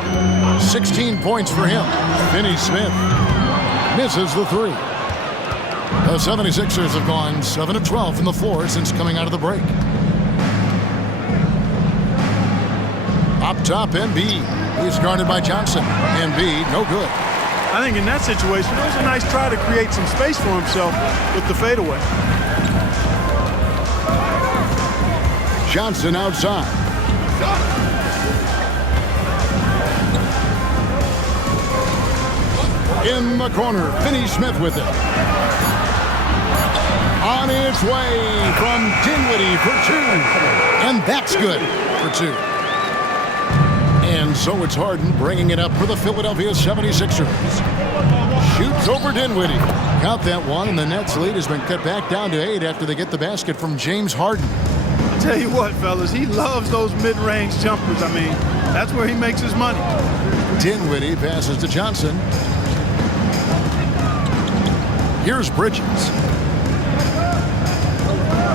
16 points for him. Finney-Smith misses the three. The 76ers have gone 7 of 12 from the floor since coming out of the break. Up top, Embiid. He's guarded by Johnson. Embiid, no good. I think in that situation, it was a nice try to create some space for himself with the fadeaway. Johnson outside. In the corner, Finney-Smith with it. On its way from Dinwiddie for 2. And that's good for 2. And so it's Harden bringing it up for the Philadelphia 76ers. Shoots over Dinwiddie. Got that one, and the Nets' lead has been cut back down to 8 after they get the basket from James Harden. I'll tell you what, fellas, he loves those mid-range jumpers. I mean, that's where he makes his money. Dinwiddie passes to Johnson. Here's Bridges.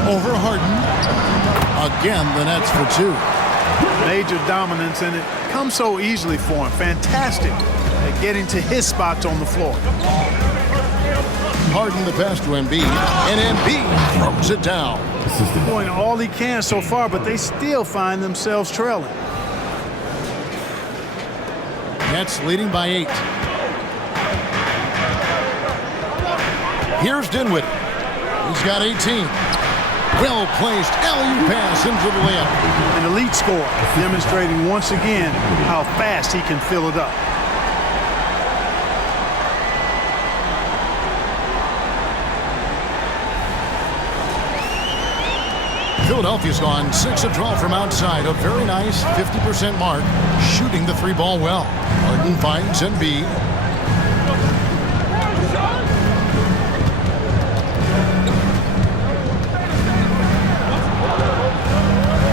Over Harden. Again, the Nets for 2. Major dominance, and it comes so easily for him. Fantastic at getting to his spots on the floor. Harden the pass to Embiid, and Embiid throws it down. Doing all he can so far, but they still find themselves trailing. Nets leading by 8. Here's Dinwiddie. He's got 18. Well-placed alley-oop pass into the layup. An elite scorer, demonstrating once again how fast he can fill it up. Philadelphia's gone 6 of 12 from outside. A very nice 50% mark, shooting the 3-ball well. Harden finds Embiid.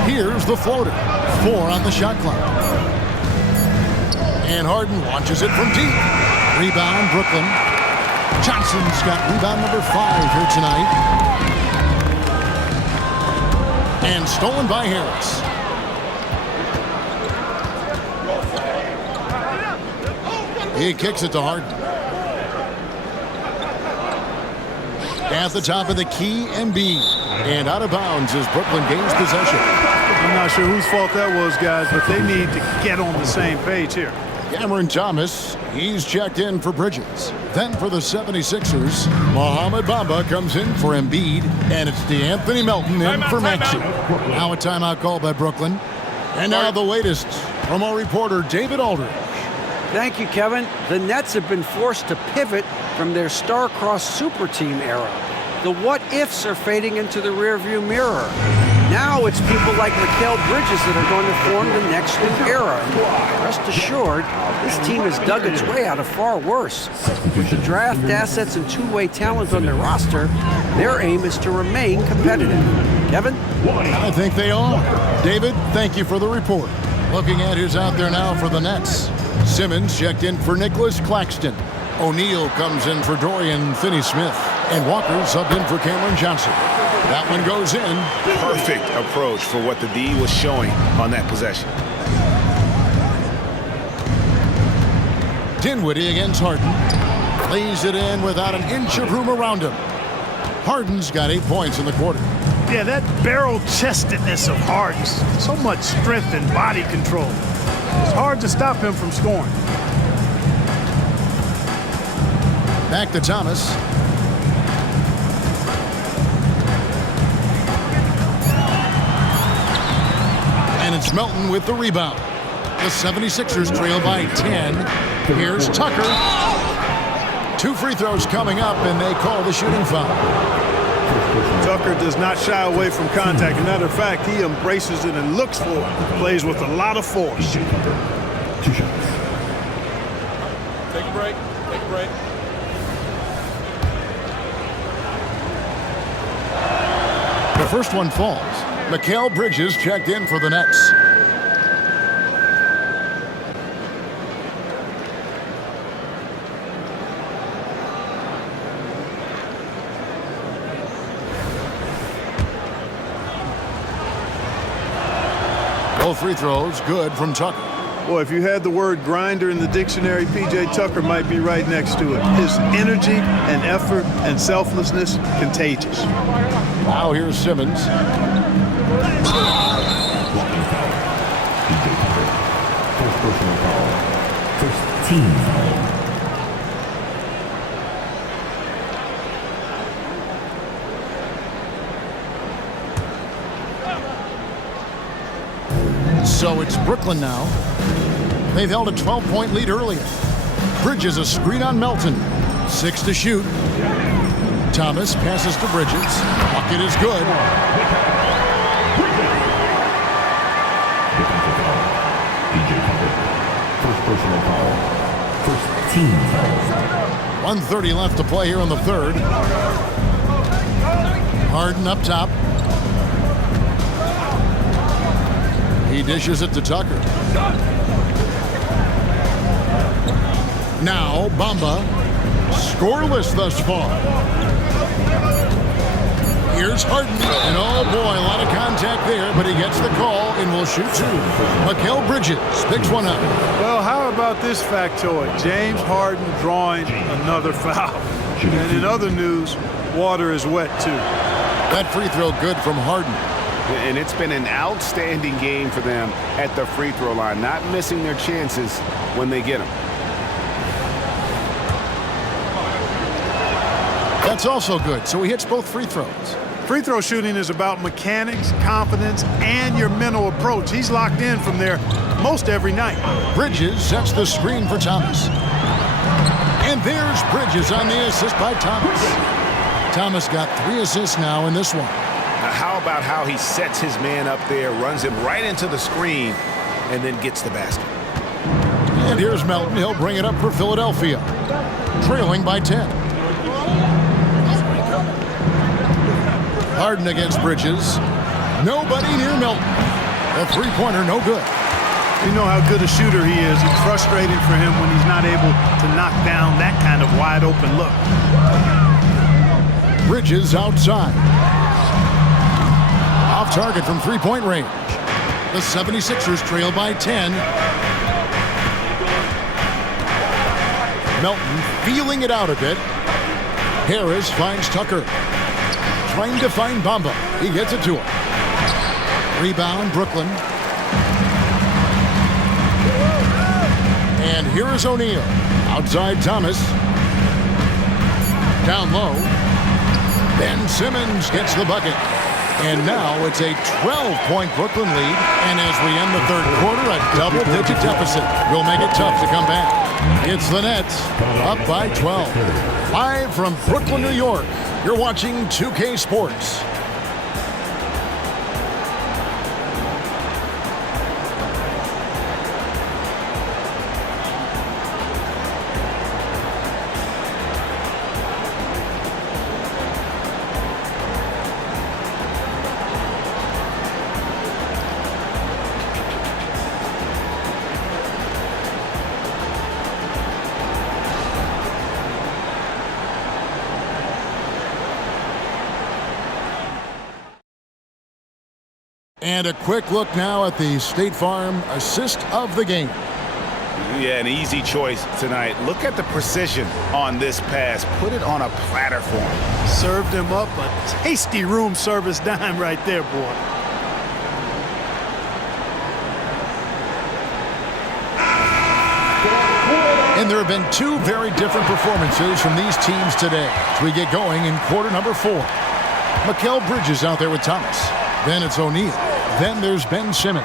Here's the floater. 4 on the shot clock. And Harden launches it from deep. Rebound, Brooklyn. Johnson's got rebound number 5 here tonight. And stolen by Harris. He kicks it to Harden. At the top of the key, Embiid. And out of bounds as Brooklyn gains possession. I'm not sure whose fault that was, guys, but they need to get on the same page here. Cameron Thomas, he's checked in for Bridges. Then for the 76ers, Mohamed Bamba comes in for Embiid, and it's DeAnthony Melton in for Maxey. Now a timeout called by Brooklyn. And now the latest from our reporter, David Aldridge. Thank you, Kevin. The Nets have been forced to pivot from their star-crossed super team era. The what-ifs are fading into the rearview mirror. Now it's people like MACAU Bridges that are going to form the next new era. And rest assured, this team has dug its way out of far worse. With the draft assets and two-way talent on their roster, their aim is to remain competitive. Kevin? I think they are. David, thank you for the report. Looking at who's out there now for the Nets. Simmons checked in for Nicholas Claxton. O'Neal comes in for Dorian Finney-Smith. And Walker subbed in for Cameron Johnson. That one goes in. Perfect approach for what the D was showing on that possession. Dinwiddie against Harden. Lays it in without an inch of room around him. Harden's got 8 points in the quarter. Yeah, that barrel-chestedness of Harden's. So much strength and body control. It's hard to stop him from scoring. Back to Thomas. And it's Melton with the rebound. The 76ers trail by 10. Here's Tucker. 2 free throws coming up, and they call the shooting foul. Tucker does not shy away from contact. As a matter of fact, he embraces it and looks for it. Plays with a lot of force. 2 shots. Take a break. Take a break. The first one falls. MACAU Bridges checked in for the Nets. Both free throws good from Tucker. Boy, if you had the word grinder in the dictionary, P.J. Tucker might be right next to it. His energy and effort and selflessness, contagious. Now here's Simmons. Blocking foul. PJ Tucker. First personal foul. First team foul. So it's Brooklyn now. They've held a 12-point lead earlier. Bridges a screen on Melton. 6 to shoot. Thomas passes to Bridges. Bucket is good. Defensive foul. PJ Tucker. First personal foul. First team foul. 1:30 left to play here in the third. Harden up top. He dishes it to Tucker. Now Bamba. Scoreless thus far. Here's Harden. And oh boy, a lot of contact there, but he gets the call and will shoot 2. MACAU Bridges picks one up. Well, how about this factoid? James Harden drawing another foul. And in other news, water is wet too. That free throw good from Harden. And it's been an outstanding game for them at the free throw line, not missing their chances when they get them. That's also good. So he hits both free throws. Free throw shooting is about mechanics, confidence, and your mental approach. He's locked in from there most every night. Bridges sets the screen for Thomas. And there's Bridges on the assist by Thomas. Thomas got 3 assists now in this one. Now, how about how he sets his man up there, runs him right into the screen, and then gets the basket. And here's Melton. He'll bring it up for Philadelphia. Trailing by 10. Harden against Bridges. Nobody near Melton. A three-pointer, no good. You know how good a shooter he is. It's frustrating for him when he's not able to knock down that kind of wide-open look. Bridges outside. Off target from three-point range. The 76ers trail by 10. Melton feeling it out a bit. Harris finds Tucker. Trying to find Bamba. He gets it to him. Rebound, Brooklyn. And here is O'Neal. Outside Thomas. Down low. Ben Simmons gets the bucket. And now it's a 12-point Brooklyn lead. And as we end the third quarter, a double-digit deficit will make it tough to come back. It's the Nets up by 12. Live from Brooklyn, New York, you're watching 2K Sports. And a quick look now at the State Farm assist of the game. Yeah, an easy choice tonight. Look at the precision on this pass. Put it on a platter for him. Served him up a tasty room service dime right there, boy. And there have been two very different performances from these teams today as we get going in quarter number 4. Mikal Bridges out there with Thomas. Then it's O'Neal. Then there's Ben Simmons.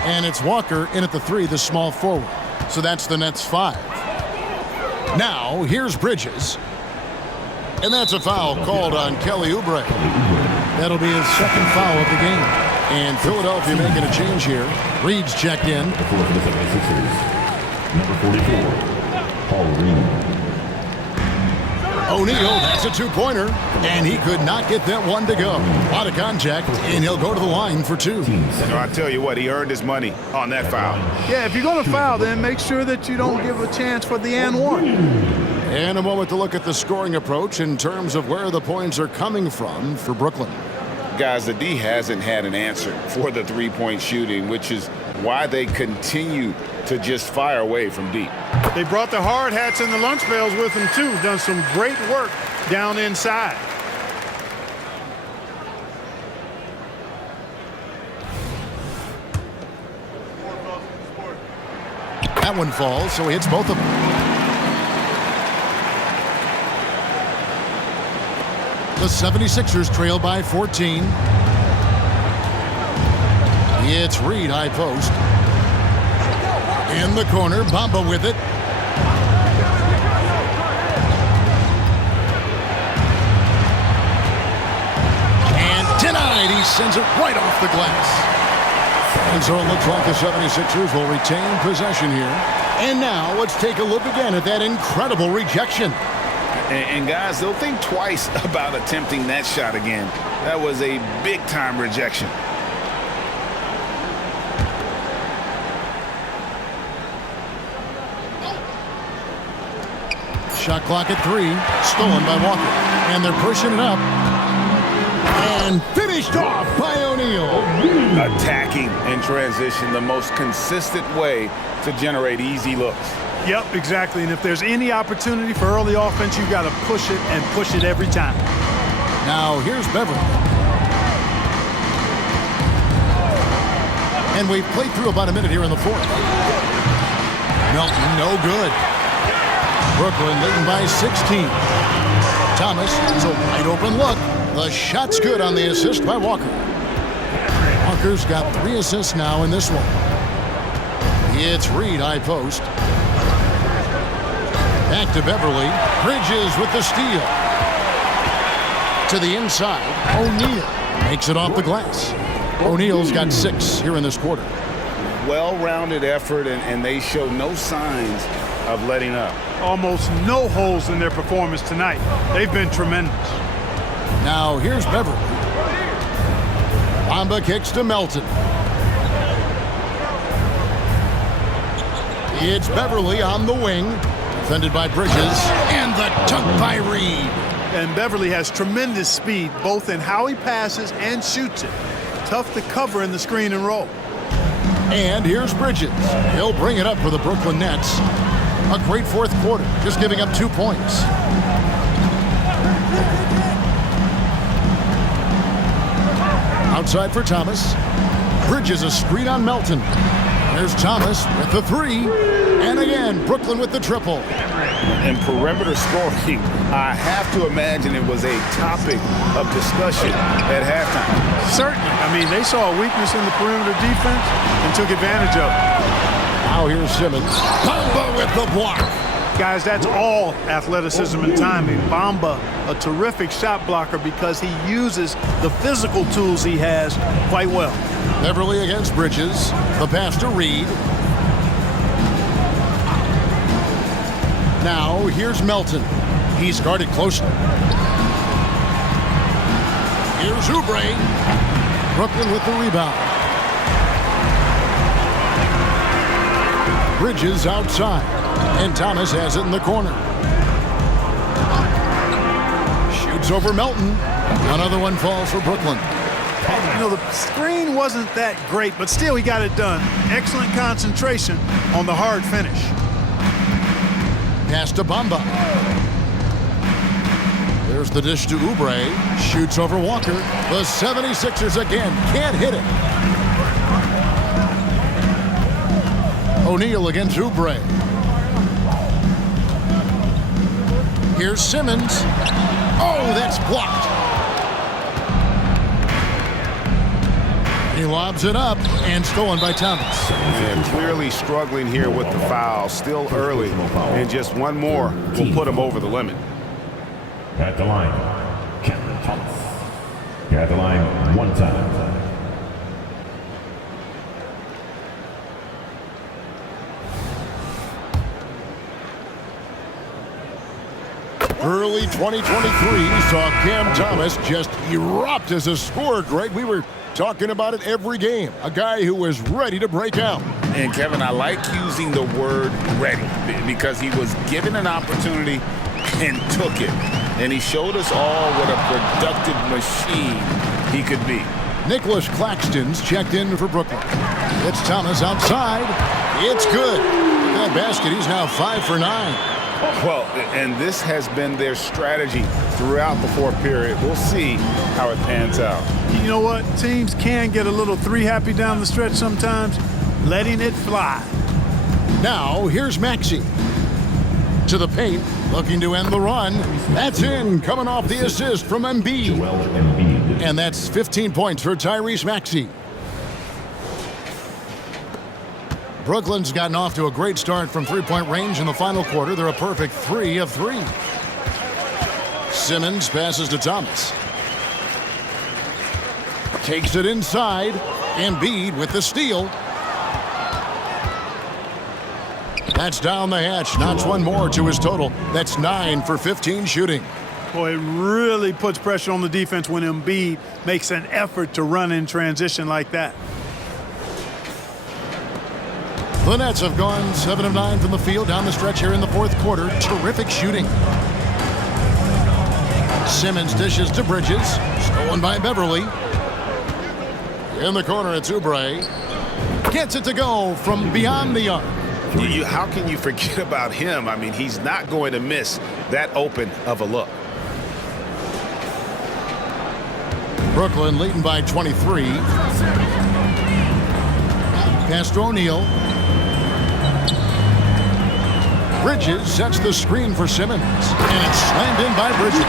And it's Walker in at the 3, the small forward. So that's the Nets 5. Now, here's Bridges. And that's a foul called on Kelly Oubre. That'll be his second foul of the game. And Philadelphia making a change here. Reed's checked in. Number 44, Paul Reed. O'Neal, that's a two-pointer, and he could not get that one to go. A lot of contact, and he'll go to the line for 2. So I tell you what, he earned his money on that foul. Yeah, if you're going to foul, then make sure that you don't give a chance for the and one. And a moment to look at the scoring approach in terms of where the points are coming from for Brooklyn. Guys, the D hasn't had an answer for the three-point shooting, which is why they continue to just fire away from deep. They brought the hard hats and the lunch bells with them, too. Done some great work down inside. That one falls, so he hits both of them. The 76ers trail by 14. It's Reed, high post. In the corner, Bamba with it. And denied. He sends it right off the glass. And so it looks like the 76ers will retain possession here. And now let's take a look again at that incredible rejection. And guys, they'll think twice about attempting that shot again. That was a big-time rejection. Shot clock at 3, stolen by Walker. And they're pushing it up. And finished off by O'Neal. Attacking in transition, the most consistent way to generate easy looks. Yep, exactly. And if there's any opportunity for early offense, you've got to push it and push it every time. Now here's Beverly. And we've played through about a minute here in the 4th. Melton, no good. Brooklyn leading by 16. Thomas, it's a wide open look. The shot's good on the assist by Walker. Walker's got 3 assists now in this one. It's Reed, high post. Back to Beverly. Bridges with the steal. To the inside. O'Neal makes it off the glass. O'Neal's got 6 here in this quarter. Well-rounded effort, and they show no signs of letting up. Almost no holes in their performance tonight. They've been tremendous. Now here's Beverly. Bamba kicks to Melton. It's Beverly on the wing. Defended by Bridges. And the dunk by Reed. And Beverly has tremendous speed, both in how he passes and shoots it. Tough to cover in the screen and roll. And here's Bridges. He'll bring it up for the Brooklyn Nets. A great 4th quarter, just giving up 2 points. Outside for Thomas. Bridges a screen on Melton. There's Thomas with the 3. And again, Brooklyn with the triple. And perimeter scoring, I have to imagine it was a topic of discussion at halftime. Certainly. I mean, they saw a weakness in the perimeter defense and took advantage of it. Now here's Simmons. Bamba with the block. Guys, that's all athleticism and timing. Bamba, a terrific shot blocker because he uses the physical tools he has quite well. Beverly against Bridges. The pass to Reed. Now here's Melton. He's guarded closely. Here's Oubre. Brooklyn with the rebound. Bridges outside. And Thomas has it in the corner. Shoots over Melton. Another one falls for Brooklyn. You know, the screen wasn't that great, but still he got it done. Excellent concentration on the hard finish. Pass to Bamba. There's the dish to Oubre. Shoots over Walker. The 76ers again can't hit it. O'Neal against Oubre. Here's Simmons. Oh, that's blocked. He lobs it up and stolen by Thomas. And clearly struggling here with the foul. Still early. And just one more will put him over the limit. At the line, Cameron Thomas. At the line, one time. Early 2023 saw Cam Thomas just erupt as a scorer, Greg. We were talking about it every game. A guy who was ready to break out. And Kevin, I like using the word ready because he was given an opportunity and took it. And he showed us all what a productive machine he could be. Nicholas Claxton's checked in for Brooklyn. It's Thomas outside. It's good. With that basket, he's now 5 for 9. Well, and this has been their strategy throughout the fourth period. We'll see how it pans out. You know what? Teams can get a little three happy down the stretch sometimes, letting it fly. Now, here's Maxey. To the paint, looking to end the run. That's in, coming off the assist from Embiid. And that's 15 points for Tyrese Maxey. Brooklyn's gotten off to a great start from three-point range in the final quarter. They're a perfect 3 of 3. Simmons passes to Thomas. Takes it inside. Embiid with the steal. That's down the hatch. Knocks one more to his total. That's 9 for 15 shooting. Boy, it really puts pressure on the defense when Embiid makes an effort to run in transition like that. The Nets have gone 7 of 9 from the field down the stretch here in the fourth quarter. Terrific shooting. Simmons dishes to Bridges. Stolen by Beverly. In the corner, it's Oubre. Gets it to go from beyond the arc. How can you forget about him? I mean, he's not going to miss that open of a look. Brooklyn leading by 23. Pass to O'Neal. Bridges sets the screen for Simmons. And it's slammed in by Bridges.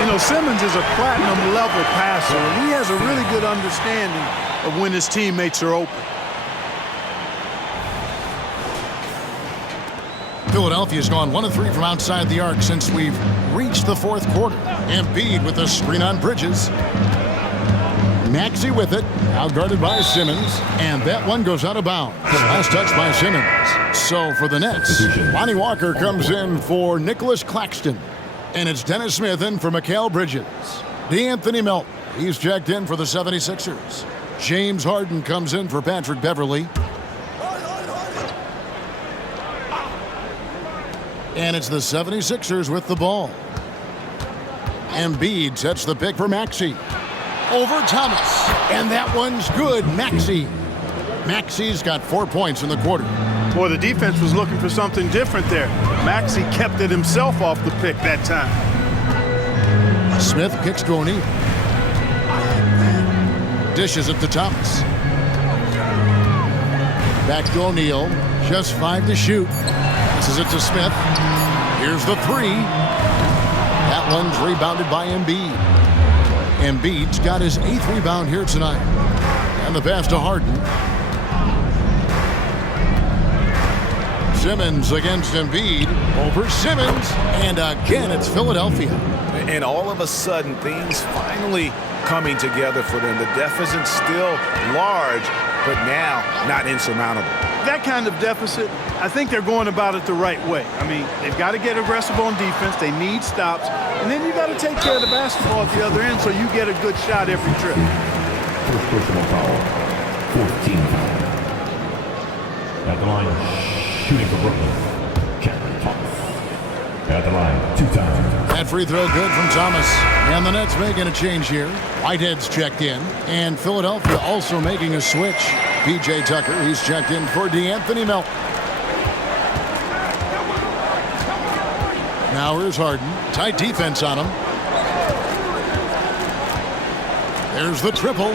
You know, Simmons is a platinum-level passer, and he has a really good understanding of when his teammates are open. Philadelphia's gone 1 of 3 from outside the arc since we've reached the fourth quarter. Embiid with the screen on Bridges. Maxey with it, outguarded by Simmons, and that one goes out of bounds. Last touch by Simmons. So for the Nets, Lonnie Walker comes in for Nicholas Claxton, and it's Dennis Smith in for Mikal Bridges. DeAnthony Melton, he's checked in for the 76ers. James Harden comes in for Patrick Beverly. And it's the 76ers with the ball. Embiid sets the pick for Maxey. Over Thomas. And that one's good. Maxey. Maxey's got 4 points in the quarter. Boy, the defense was looking for something different there. Maxey kept it himself off the pick that time. Smith kicks to O'Neal. Dishes it to Thomas. Back to O'Neal. Just 5 to shoot. This is it to Smith. Here's the three. That one's rebounded by Embiid. Embiid's got his 8th rebound here tonight. And the pass to Harden. Simmons against Embiid. Over Simmons. And again, it's Philadelphia. And all of a sudden, things finally coming together for them. The deficit's still large, but now not insurmountable. That kind of deficit, I think they're going about it the right way. I mean, they've got to get aggressive on defense. They need stops. And then you got to take care of the basketball at the other end so you get a good shot every trip. First personal foul. 14 foul. At the line, shooting for Brooklyn. Cameron Thomas. At the line, 2 times. That free throw good from Thomas. And the Nets making a change here. Whitehead's checked in. And Philadelphia also making a switch. P.J. Tucker, he's checked in for D'Anthony Melton. Now here's Harden. Tight defense on him. There's the triple.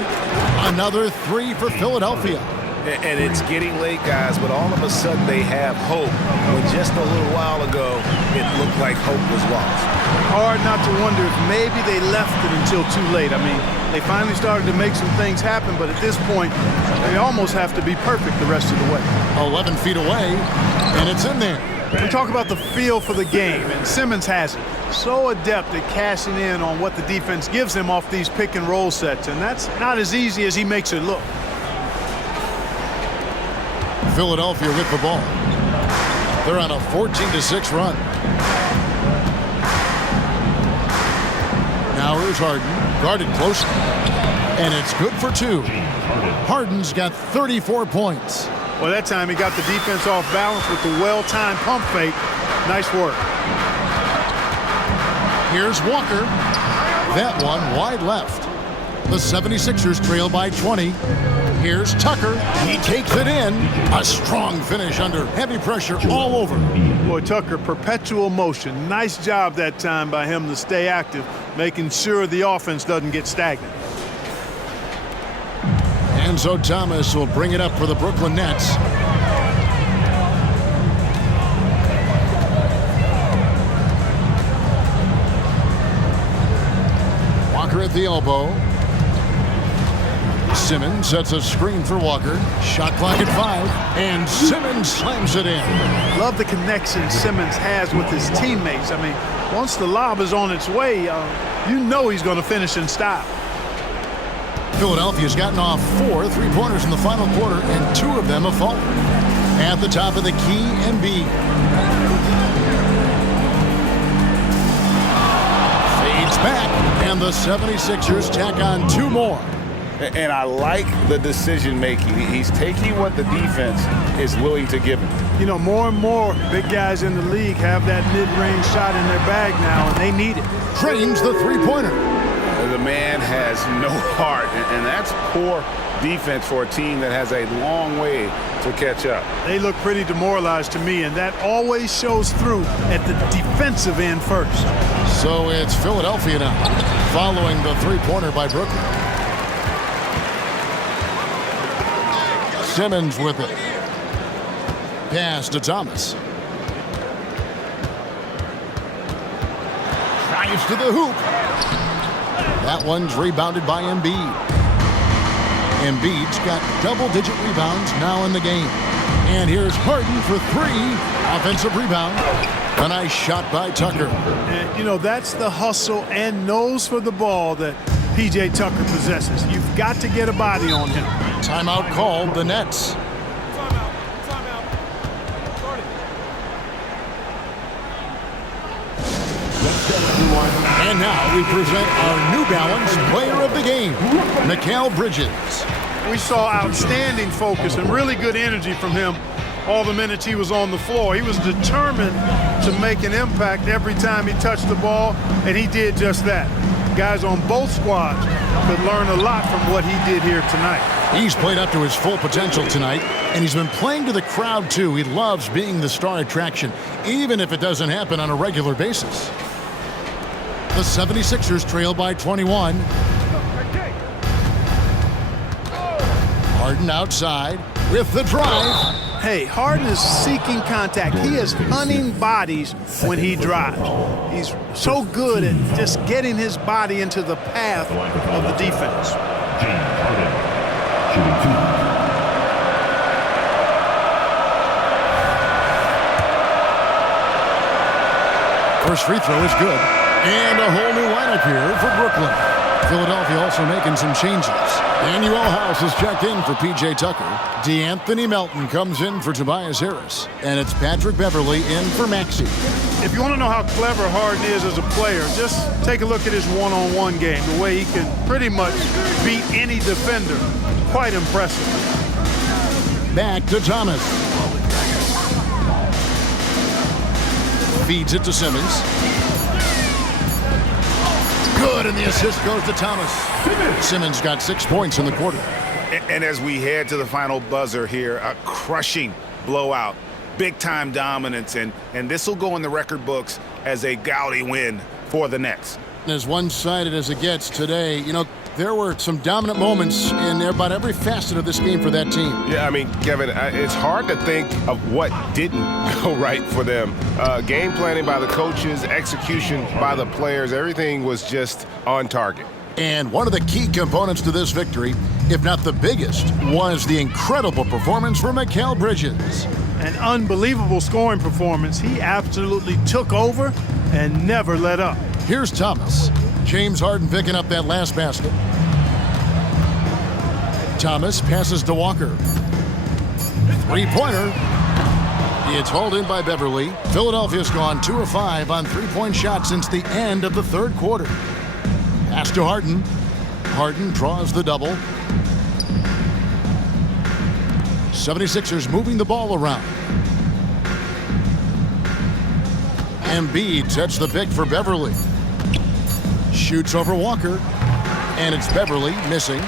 Another 3 for Philadelphia. And it's getting late, guys, but all of a sudden they have hope. When just a little while ago, it looked like hope was lost. Hard not to wonder if maybe they left it until too late. I mean, they finally started to make some things happen, but at this point, they almost have to be perfect the rest of the way. 11 feet away, and it's in there. We talk about the feel for the game, and Simmons has it. So adept at cashing in on what the defense gives him off these pick and roll sets, and that's not as easy as he makes it look. Philadelphia with the ball. They're on a 14-6 run. Now here's Harden, guarded closely, and it's good for 2. Harden's got 34 points. Well, that time he got the defense off balance with the well-timed pump fake. Nice work. Here's Walker. That one wide left. The 76ers trail by 20. Here's Tucker. He takes it in. A strong finish under heavy pressure all over. Boy, Tucker, perpetual motion. Nice job that time by him to stay active, making sure the offense doesn't get stagnant. And so Thomas will bring it up for the Brooklyn Nets. Walker at the elbow. Simmons sets a screen for Walker. Shot clock at 5, and Simmons slams it in. Love the connection Simmons has with his teammates. I mean, once the lob is on its way, you know he's going to finish in style. Philadelphia's gotten off 4 3-pointers in the final quarter, and 2 of them have fallen. At the top of the key, Embiid. Fades back, and the 76ers tack on 2 more. And I like the decision making. He's taking what the defense is willing to give him. You know, more and more big guys in the league have that mid-range shot in their bag now, and they need it. Drains the 3-pointer. The man has no heart, and that's poor defense for a team that has a long way to catch up. They look pretty demoralized to me, and that always shows through at the defensive end first. So it's Philadelphia now, following the 3-pointer by Brooklyn. Simmons with it. Pass to Thomas. Drives to the hoop. That one's rebounded by Embiid. Embiid's got double-digit rebounds now in the game. And here's Harden for 3. Offensive rebound. A nice shot by Tucker. And, you know, that's the hustle and nose for the ball that P.J. Tucker possesses. You've got to get a body on him. Timeout called, the Nets. And now we present our New Balance Player of the Game, MACAU Bridges. We saw outstanding focus and really good energy from him all the minutes he was on the floor. He was determined to make an impact every time he touched the ball, and he did just that. Guys on both squads could learn a lot from what he did here tonight. He's played up to his full potential tonight, and he's been playing to the crowd, too. He loves being the star attraction, even if it doesn't happen on a regular basis. The 76ers trail by 21. Harden outside with the drive, Hey, Harden is seeking contact. He is hunting bodies when he drives. He's so good at just getting his body into the path of the defense. James Harden, shooting 2. First free throw is good. And a whole new lineup here for Brooklyn. Philadelphia also making some changes. Daniel House is checked in for P.J. Tucker. DeAnthony Melton comes in for Tobias Harris. And it's Patrick Beverly in for Maxey. If you want to know how clever Harden is as a player, just take a look at his one-on-one game. The way he can pretty much beat any defender. Quite impressive. Back to Thomas. Feeds it to Simmons. Good, and the assist goes to Thomas. Simmons got 6 points in the quarter. And as we head to the final buzzer here, a crushing blowout, big-time dominance, and this will go in the record books as a gaudy win for the Nets. As one-sided as it gets today, you know, there were some dominant moments in about every facet of this game for that team. Yeah, I mean, Kevin, it's hard to think of what didn't go right for them. Game planning by the coaches, execution by the players, everything was just on target. And one of the key components to this victory, if not the biggest, was the incredible performance from Mikal Bridges. An unbelievable scoring performance. He absolutely took over and never let up. Here's Thomas. James Harden picking up that last basket. Thomas passes to Walker. Three-pointer. It's hauled in by Beverly. Philadelphia's gone 2 of 5 on three-point shots since the end of the third quarter. Pass to Harden. Harden draws the double. 76ers moving the ball around. Embiid sets the pick for Beverly. Shoots over Walker. And it's Beverly missing.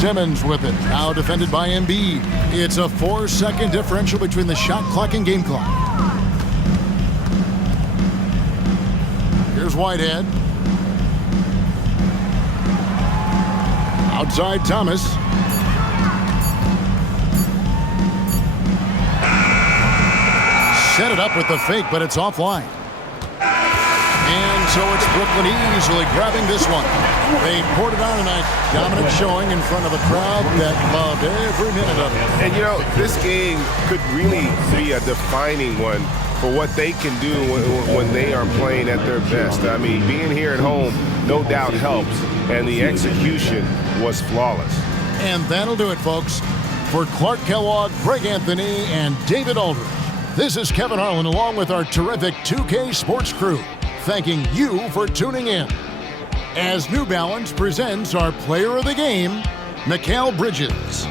Simmons with it. Now defended by Embiid. It's a 4-second differential between the shot clock and game clock. Here's Whitehead. Outside Thomas. Set it up with the fake, but it's offline. And so it's Brooklyn easily grabbing this one. They poured it on tonight. Dominant showing in front of a crowd that loved every minute of it. And, you know, this game could really be a defining one for what they can do when they are playing at their best. I mean, being here at home no doubt helps, and the execution was flawless. And that'll do it, folks. For Clark Kellogg, Greg Anthony, and David Aldridge, this is Kevin Harlan along with our terrific 2K Sports crew, thanking you for tuning in. As New Balance presents our player of the game, Mikal Bridges.